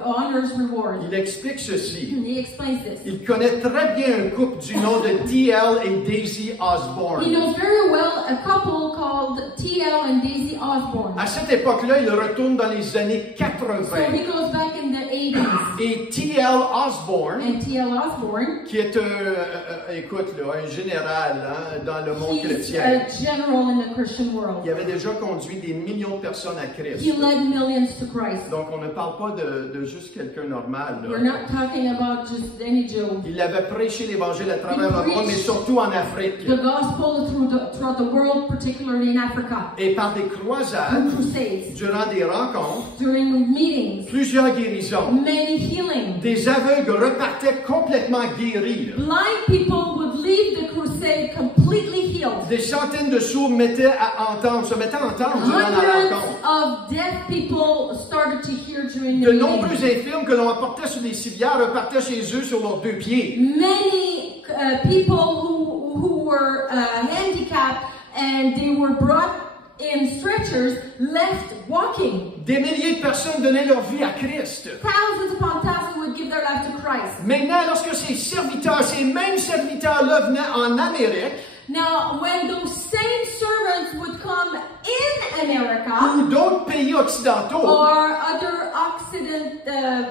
Honor's Reward. Il explique ceci. He explains this. Il connaît très bien un couple du nom de T.L. et Daisy He Osborne. knows very well a couple called T.L. and Daisy Osborne. À cette époque-là, il retourne dans les années So 80. he goes back in the 80s. Et T.L. Osborne, And T.L. Osborne, qui est écoute, là, un général hein, dans le monde he's chrétien, a general in the Christian il world. avait déjà conduit des millions de personnes à He Christ. led millions to Christ. Donc, on ne parle pas de juste quelqu'un normal. là. We're not talking about just any Joe. Il avait prêché l'Évangile à travers le monde, mais surtout en Afrique. The gospel throughout the world, particularly in Africa. Et par des croisades, Through crusades, durant des rencontres, during meetings, plusieurs guérisons. many healings. Des aveugles repartaient complètement guéris. Blind people would leave the crusade completely healed. Des centaines de sourds se mettaient à entendre durant la Hundreds rencontre. of deaf people started to hear during the De meeting. nombreux infirmes que l'on apportait sur des civières repartaient chez eux sur leurs deux pieds. Many people who were handicapped and they were brought in stretchers left walking. Des milliers de personnes donnaient leur vie à Christ. Thousands upon thousands would give their life to Christ. Maintenant, lorsque ces mêmes serviteurs-là venaient en Amérique, Now, when those same servants would come in America ou d'autres pays occidentaux, or other Occident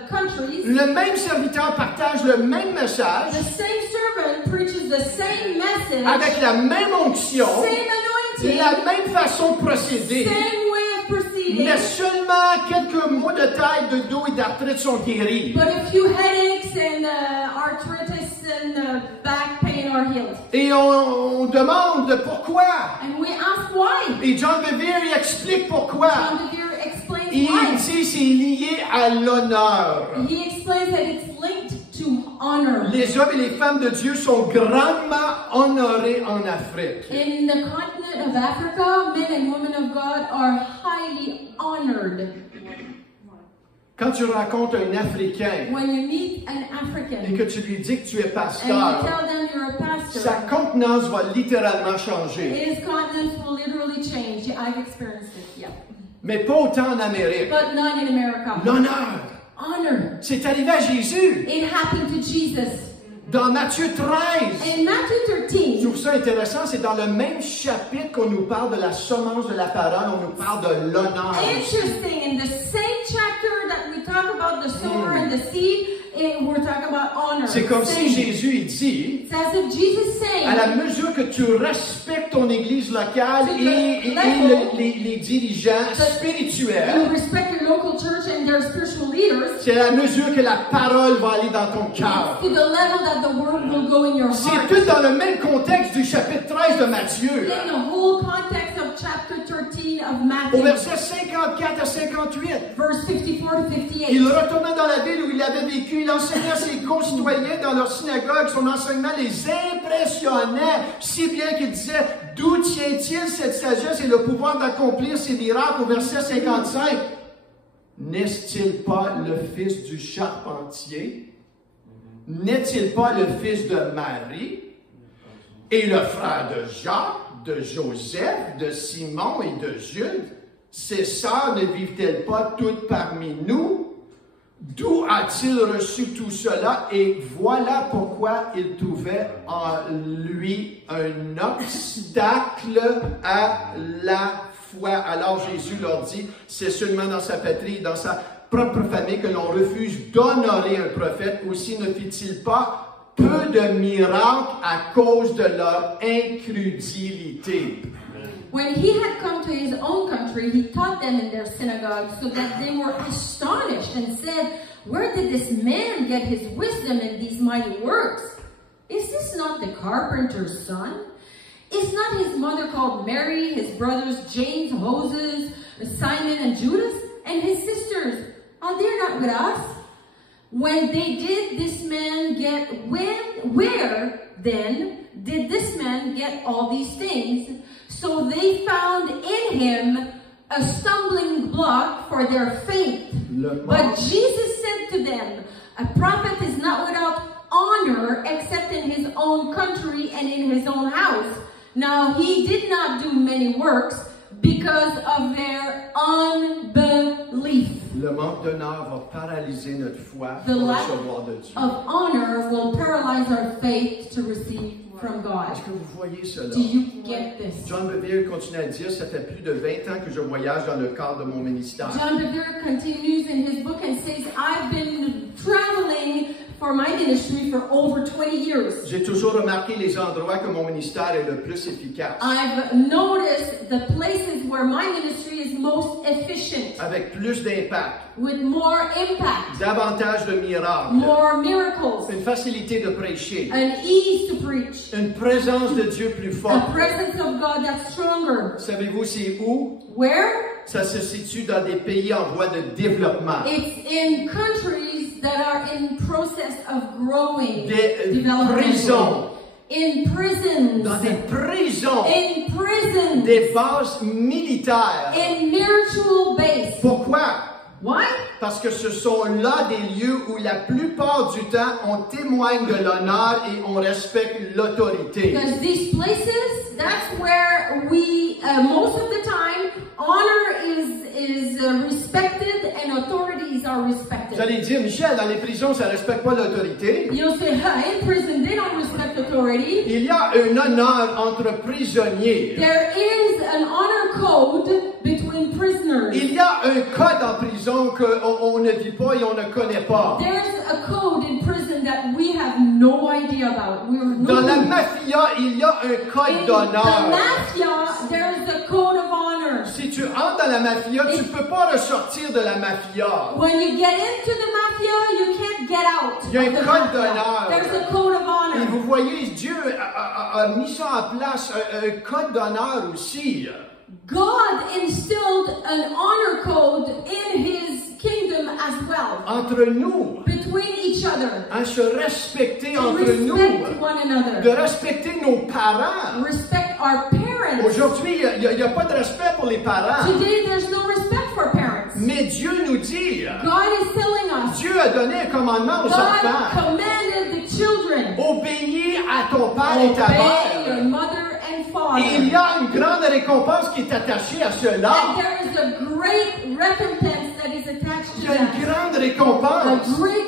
countries, le même serviteur partage le même message the same servant preaches the same message, avec la même onction, same anointing, la même façon de procéder. same way of proceeding. Mais seulement quelques maux de taille, de dos et d'arthrite sont guéris. But a few headaches and arthritis and back pain are healed. Et on demande pourquoi. And we ask why. Et John Bevere il explique pourquoi. John Bevere explains Il why. dit c'est lié à l'honneur. He explains that it's linked to honor. Les hommes et les femmes de Dieu sont grandement honorés en Afrique. In the continent of Africa, men and women of God are highly honored. Quand tu rencontres un Africain When you meet an et African que tu lui dis que tu es and you pasteur, tell them you're a sa pastor, contenance va littéralement changer. his countenance will literally change. I've experienced it, yeah. Mais pas autant en Amérique. But not in America. L'honneur, Honor. c'est arrivé à Jésus. It happened to Jesus. Dans Matthieu 13, In Matthew je 13, trouve ça intéressant, c'est dans le même chapitre qu'on nous parle de la semence de la parole, on nous parle de l'honneur. interesting, in the same chapter that we talk about the sower and the seed, we're talking about honor. C'est comme si Same. Jésus il dit, It's as if Jesus saying, à la mesure que tu respectes ton église locale To the et level les dirigeants you spirituels, respect your local church and their spiritual leaders, c'est à la mesure que la parole va aller dans ton cœur. to the level that the word will go in your C'est heart. tout dans le même contexte du chapitre 13 de Matthieu. In the whole context of chapter 13 of Au Matthew, verset 54 à 58. verse 54 to 58. Il retourna dans la ville où il avait vécu. Il enseignait à ses concitoyens dans leur synagogue. Son enseignement les impressionnait, si bien qu'il disait, d'où tient-il cette sagesse et le pouvoir d'accomplir ces miracles? Au verset 55. N'est-il pas le fils du charpentier? N'est-il pas le fils de Marie? Et le frère de Jacques, de Joseph, de Simon et de Jude? Ses sœurs ne vivent-elles pas toutes parmi nous? D'où a-t-il reçu tout cela? Et voilà pourquoi il trouvait en lui un obstacle à la foi. Alors Jésus leur dit, c'est seulement dans sa patrie, dans sa propre famille que l'on refuse d'honorer un prophète. Aussi ne fit-il pas peu de miracles à cause de leur incrédulité. When he had come to his own country, he taught them in their synagogue, so that they were astonished and said, "Where did this man get his wisdom and these mighty works? Is this not the carpenter's son? Is not his mother called Mary, his brothers James, Moses, Simon, and Judas? And his sisters, are they not with us? When they did this man get, where then did this man get all these things?" So they found in him a stumbling block for their faith. But Jesus said to them, "A prophet is not without honor except in his own country and in his own house." Now he did not do many works because of their unbelief. Le manque d'honneur va paralyser notre foi The pour lack recevoir de Dieu. of honor will paralyze our faith to receive from God. Est-ce que vous voyez cela? Do you get this? John Bevere continue à dire, ça fait plus de 20 ans que je voyage dans le cadre de mon ministère. John Bevere continues in his book and says, I've been traveling for my ministry for over 20 years. J'ai toujours remarqué les endroits que mon ministère est le plus efficace. I've noticed the places where my ministry is most efficient, Avec plus d'impact, with more impact, davantage de miracles, more miracles, une facilité de prêcher, an ease to preach, une présence de Dieu plus a forte. presence of God that's stronger. Savez-vous c'est où? Where? Ça se situe dans des pays en voie de développement. It's in countries that are in process of growing, Des developmental. prisons. In prisons. Dans des prisons. In prisons. Des bases militaires. In spiritual base. Pourquoi? Why? Parce que ce sont là des lieux où la plupart du temps on témoigne de l'honneur et on respecte l'autorité. Because these places, that's where we, most of the time, honor is respected and authorities are respected. Vous allez dire, Michel, dans les prisons, ça ne respecte pas l'autorité. You'll say, in prison, they don't respect authority. Il y a un honneur entre prisonniers. There is an honor code between prisoners. Il y a un code en prison qu'on ne vit pas et on ne connaît pas. There's a code in prison that we have no idea about. Dans la mafia, il y a un code In the d'honneur. mafia, there's a code of honor. Si tu entres dans la mafia, tu ne peux pas ressortir de la mafia. When you get into the mafia, you can't get out. Il y a un of the code mafia. d'honneur. There's a code of Et honor. vous voyez, Dieu a mis ça en place, un code d'honneur aussi. God instilled an honor code in His kingdom as well. Entre nous, Between each other. à se respecter To entre nous, respect one de another. respecter nos parents. Respect our parents. Aujourd'hui, il n'y a pas de respect pour les parents. Today there's no respect for parents. Mais Dieu nous dit, God is telling us. Dieu a donné un commandement aux God enfants. commanded the children. Obéis à ton père et ta Obey your mère. mother and father. Et il y a une grande récompense qui est attachée à cela. And there is a great recompense that is attached Il y to a une that. grande A récompense. great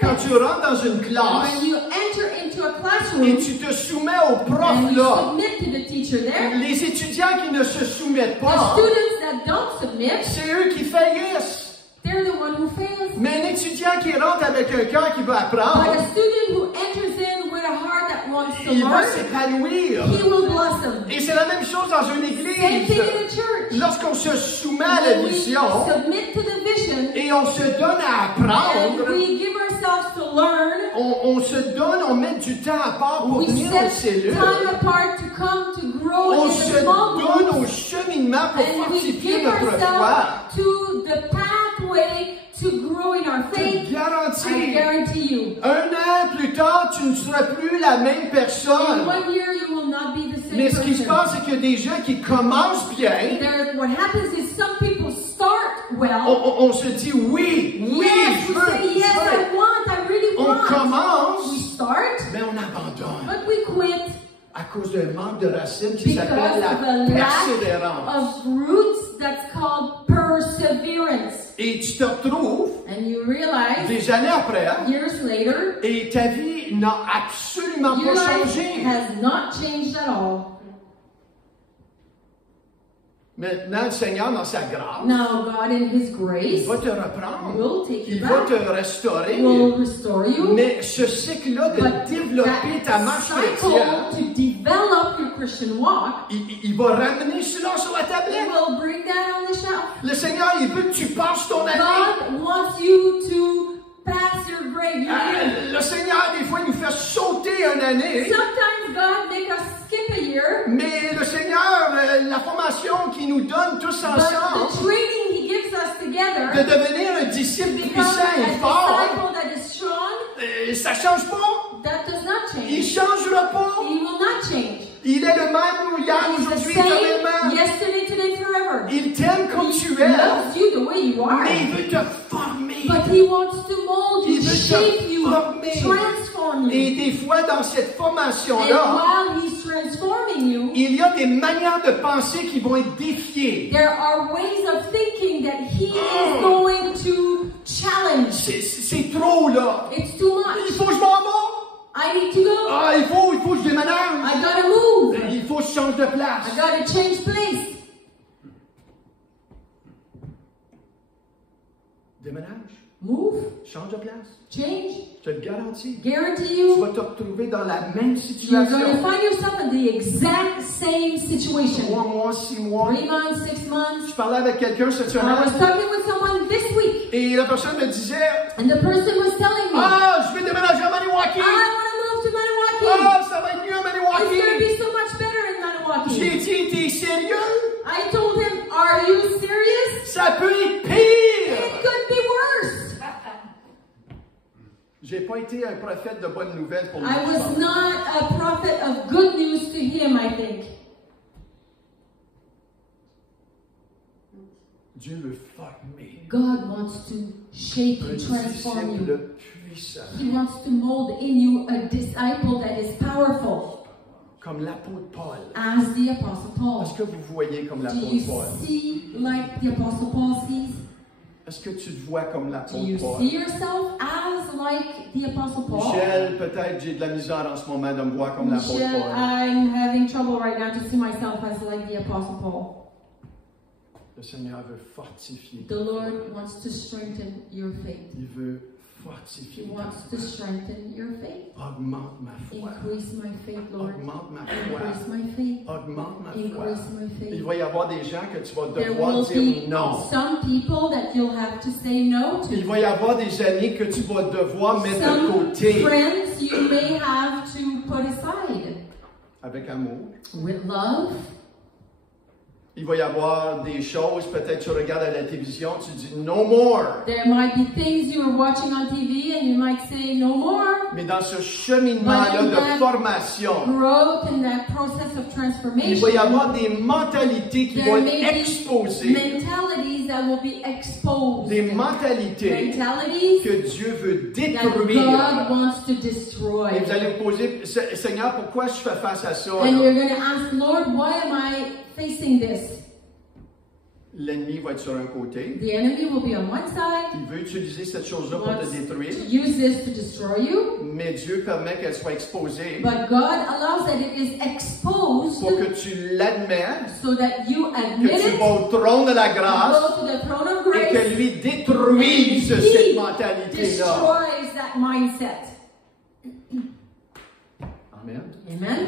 Quand recompense. tu rentres dans une classe When you enter into a et classroom tu te soumets au prof and you là, submit to the teacher there, les étudiants qui ne se soumettent the pas, students that don't submit, c'est eux qui faillissent. they're the one who fails. Mais un étudiant qui rentre avec un cœur qui veut apprendre, But a student who enters in with a heart that wants to il va learn, s'épanouir. he will blossom. Et c'est la même chose dans une Same église. thing in a church. Lorsqu'on se soumet à la When we vision submit to the vision et on se donne à and apprendre, we give ourselves to learn, on se donne, on met du temps à part pour we venir aux set cellules. time apart to come to grow On in se the small donne groups, au cheminement pour and we fortifier give notre foi. ourselves to the pathway to grow in our Je faith. te garantis, I guarantee you. 1 an plus tard, tu ne seras plus la même In personne. 1 year, you will not be the same Mais ce qui se person. passe, c'est qu'il y a des gens qui commencent bien. What happens is some people start well. On se dit oui, oui, Yes, je we veux, say, je yes, veux. I want, I really On want. We commence, start, mais on abandonne but we quit à cause d'un manque de racines qui because s'appelle of la a lack persévérance. of roots that's called perseverance. Et tu te retrouves And you realize des années après, years later, et ta vie n'a absolument your pas life changé. has not changed at all. Maintenant, le Seigneur, dans sa grâce, Now God in His il grace va te reprendre. will take you Il va back, te restaurer. will restore you. Mais ce cycle-là de But développer ta marche that chrétienne, cycle to develop your Christian walk, il va ramener cela sur la He tablette. will bring that on the shelf. Le Seigneur, il veut que tu passes ton année. God wants you to pass your grade. Le Seigneur, des fois, il nous fait sauter une année. Sometimes God make us skip a year, Mais le Seigneur, la formation qu'il nous donne tous but the ensemble, training He gives us de together devenir un disciple becomes puissant a et fort, disciple that is strong. ça ne change pas. That does not Il ne change. changera pas. He will not change. Il est le même hier, He's the aujourd'hui, same éternellement. yesterday, today, forever. Il t'aime comme tu He es, loves you the way you are, mais il veut te former. but He wants to mold you, Il veut te shape you, former. transform you. Et des fois, dans cette And formation-là, while He's transforming you, il y a des manières de penser qui vont être défiées. there are ways of thinking that He is going to challenge. C'est trop, là. It's too Il much. faut que je m'en aille. I need to go. Ah, il faut que je déménage. I gotta move. Il faut que je change de place. I gotta change place. Déménage. Move. Change de place. Change. Je te le garantis. Guarantee Tu you, vas te retrouver dans la même you're situation. going to find yourself in the exact same 3 situation. mois, 6 mois. 3 months, 6 months. Je parlais avec quelqu'un cette I was semaine talking with someone this week, et la personne me disait and the person was telling me, Ah, je vais déménager à Maniwaki. I want to move to Maniwaki. Ah, ça va être mieux à It's going to Maniwaki. be so much better in J'ai Maniwaki. dit T'es sérieux? I told him, are you serious? Ça peut être pire. It could be worse. J'ai pas été un prophète de bonnes nouvelles pour lui. I was not a prophet of good news to him, I think. Dieu veut former God wants to shape un and transform you. disciple puissant, He wants to mold in you a disciple that is powerful, comme l'apôtre Paul. as the Apostle Paul. Est-ce que vous voyez comme Do l'apôtre you Paul? see like the Apostle Paul sees? Est-ce que tu te vois comme Do l'apôtre you Paul? see yourself as like the Apostle Paul? Michel, peut-être j'ai de la misère en ce moment de me voir comme l'apôtre Michelle, Paul. I'm having trouble right now to see myself as like the Apostle Paul. Le Seigneur veut fortifier. The Lord wants to strengthen your faith. Il veut He fortifier. wants to strengthen your faith. Augmente ma foi. Increase my faith, Lord. Augmente ma foi. Increase my faith. Augmente ma foi. Increase my Il faith. va y avoir des gens que tu vas There devoir will dire be non. some people that you'll have to say no Il to. va y avoir des amis que tu vas devoir mettre de Some côté friends you may have to put aside. avec amour. With love. Il va y avoir des choses, peut-être tu regardes à la télévision, tu dis no more. There might be things you are watching on TV and you might say no more. Mais dans ce cheminement-là But in de that formation, growth and that process of il transformation, va y avoir des mentalités qui vont there être may be exposées. mentalities that will be exposed. Des mentalités Mentalities que Dieu veut that détruire. God wants to destroy. Et vous allez vous poser, Seigneur, pourquoi je fais face à ça? And là? you're going to ask, Lord, why am I facing this? L'ennemi va être sur un côté. The enemy will be on one side, Il veut utiliser cette chose-là pour te wants détruire. to use this to destroy you, Mais Dieu permet qu'elle soit exposée but God allows that it is exposed pour que tu l'admettes, so that you que admit tu it, vas au trône de la grâce go to the throne of et grace, que lui détruise cette He mentalité-là. destroys that mindset. Amen. Amen?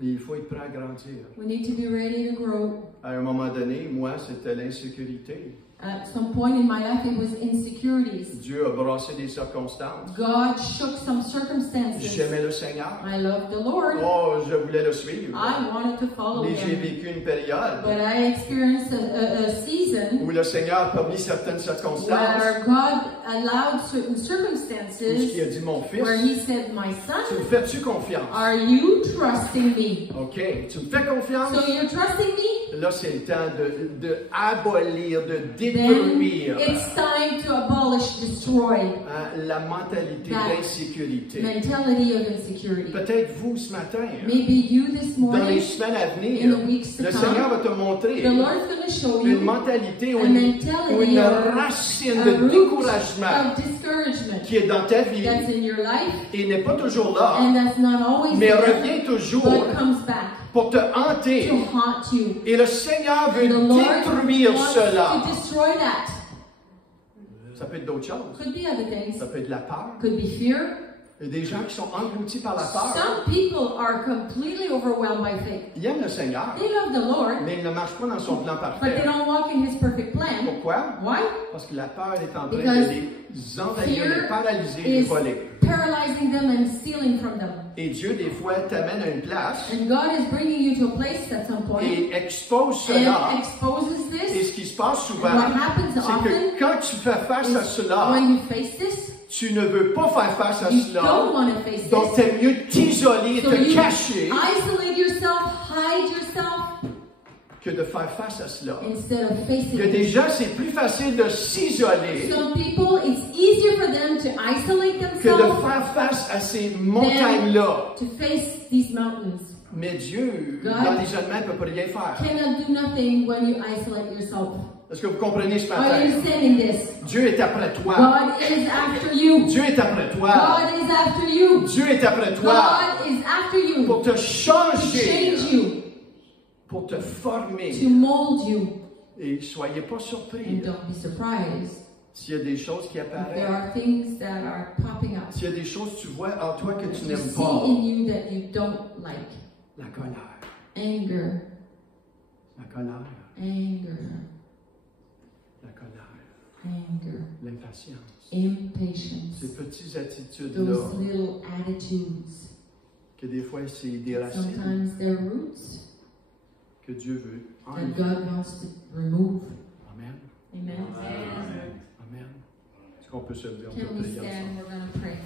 Et il faut être prêt à grandir. We need to be ready to grow. À un moment donné, moi, c'était l'insécurité. At some point in my life, it was insecurities. Dieu a brassé des circonstances. God shook some circumstances. J'aimais le Seigneur. I loved the Lord. Oh, je voulais le suivre. I wanted to follow Mais j'ai Him. vécu une période But I experienced a season où le Seigneur a permis certaines circonstances. where God allowed certain Où il circumstances a dit, mon fils, where He said, my tu me son, fais-tu confiance? are you trusting me? OK, tu me fais confiance? So you're trusting me? Là, c'est le temps de abolir, de Then détruire it's time to abolish, destroy la mentalité that d'insécurité. mentality of insecurity. Peut-être vous ce matin, Maybe you this dans les morning, semaines à in venir, the weeks to le come, Seigneur va te montrer the Lord's going to show une you mentalité ou a une mentality or racine a de root découragement of discouragement qui est dans ta vie that's in your life et n'est pas toujours là, and that's not always mais there, revient toujours but comes back pour te hanter. to haunt you. Et le Seigneur veut The Lord détruire wants cela. to destroy that. Ça peut être d'autres choses. Could be other things. Ça peut être la peur. Could be fear. Il y a des gens qui sont engloutis par la peur. Some people are completely overwhelmed by faith. Ils aiment le Seigneur, They love the Lord, mais ils ne marchent pas dans son plan but they parfait. don't walk in His perfect plan. Pourquoi? Why? Parce que la peur est en train Because de les envahir, fear les paralyser, les is voler. paralyzing them and stealing from them. Et Dieu, des fois, t'amène à une place And God is bringing you to a place at some point et expose cela. and exposes Et this. ce qui se passe souvent, What happens c'est often que quand tu fais face à cela, when you face this, tu ne veux pas faire face à you cela. don't want to face Donc, this. t'es mieux t'isoler, So te you cacher, isolate yourself, hide yourself, que de faire face à cela. instead of Il facing y a des it. gens, c'est plus facile de s'isoler Some people, it's easier for them to isolate que de themselves faire face à ces montagnes-là. to face these mountains. Mais Dieu, God dans l'isolement, ne peut pas rien faire. Cannot do nothing when you isolate yourself. Est-ce que vous comprenez ce Are matin? you understanding this? Dieu est après toi. God is after you. Dieu est après toi. God is after you. Dieu est après toi. God is after you Pour te to changer, change you, pour te former. to mold you. Et soyez pas surpris And don't be surprised s'il y a des choses qui if there apparaissent. are things that are popping up. S'il y a des choses que tu vois en toi que tu You n'aimes see pas. in you that you don't like. La colère. Anger, La colère. anger, La colère. anger, L'impatience. impatience. Ces petites attitudes-là, Those little attitudes. que des fois c'est des racines Sometimes they're roots que Dieu veut that enlever. God wants to remove. Amen. Amen. Amen. Est-ce qu'on peut se lever? On Can peut we prier ensemble. stand? We're going to pray.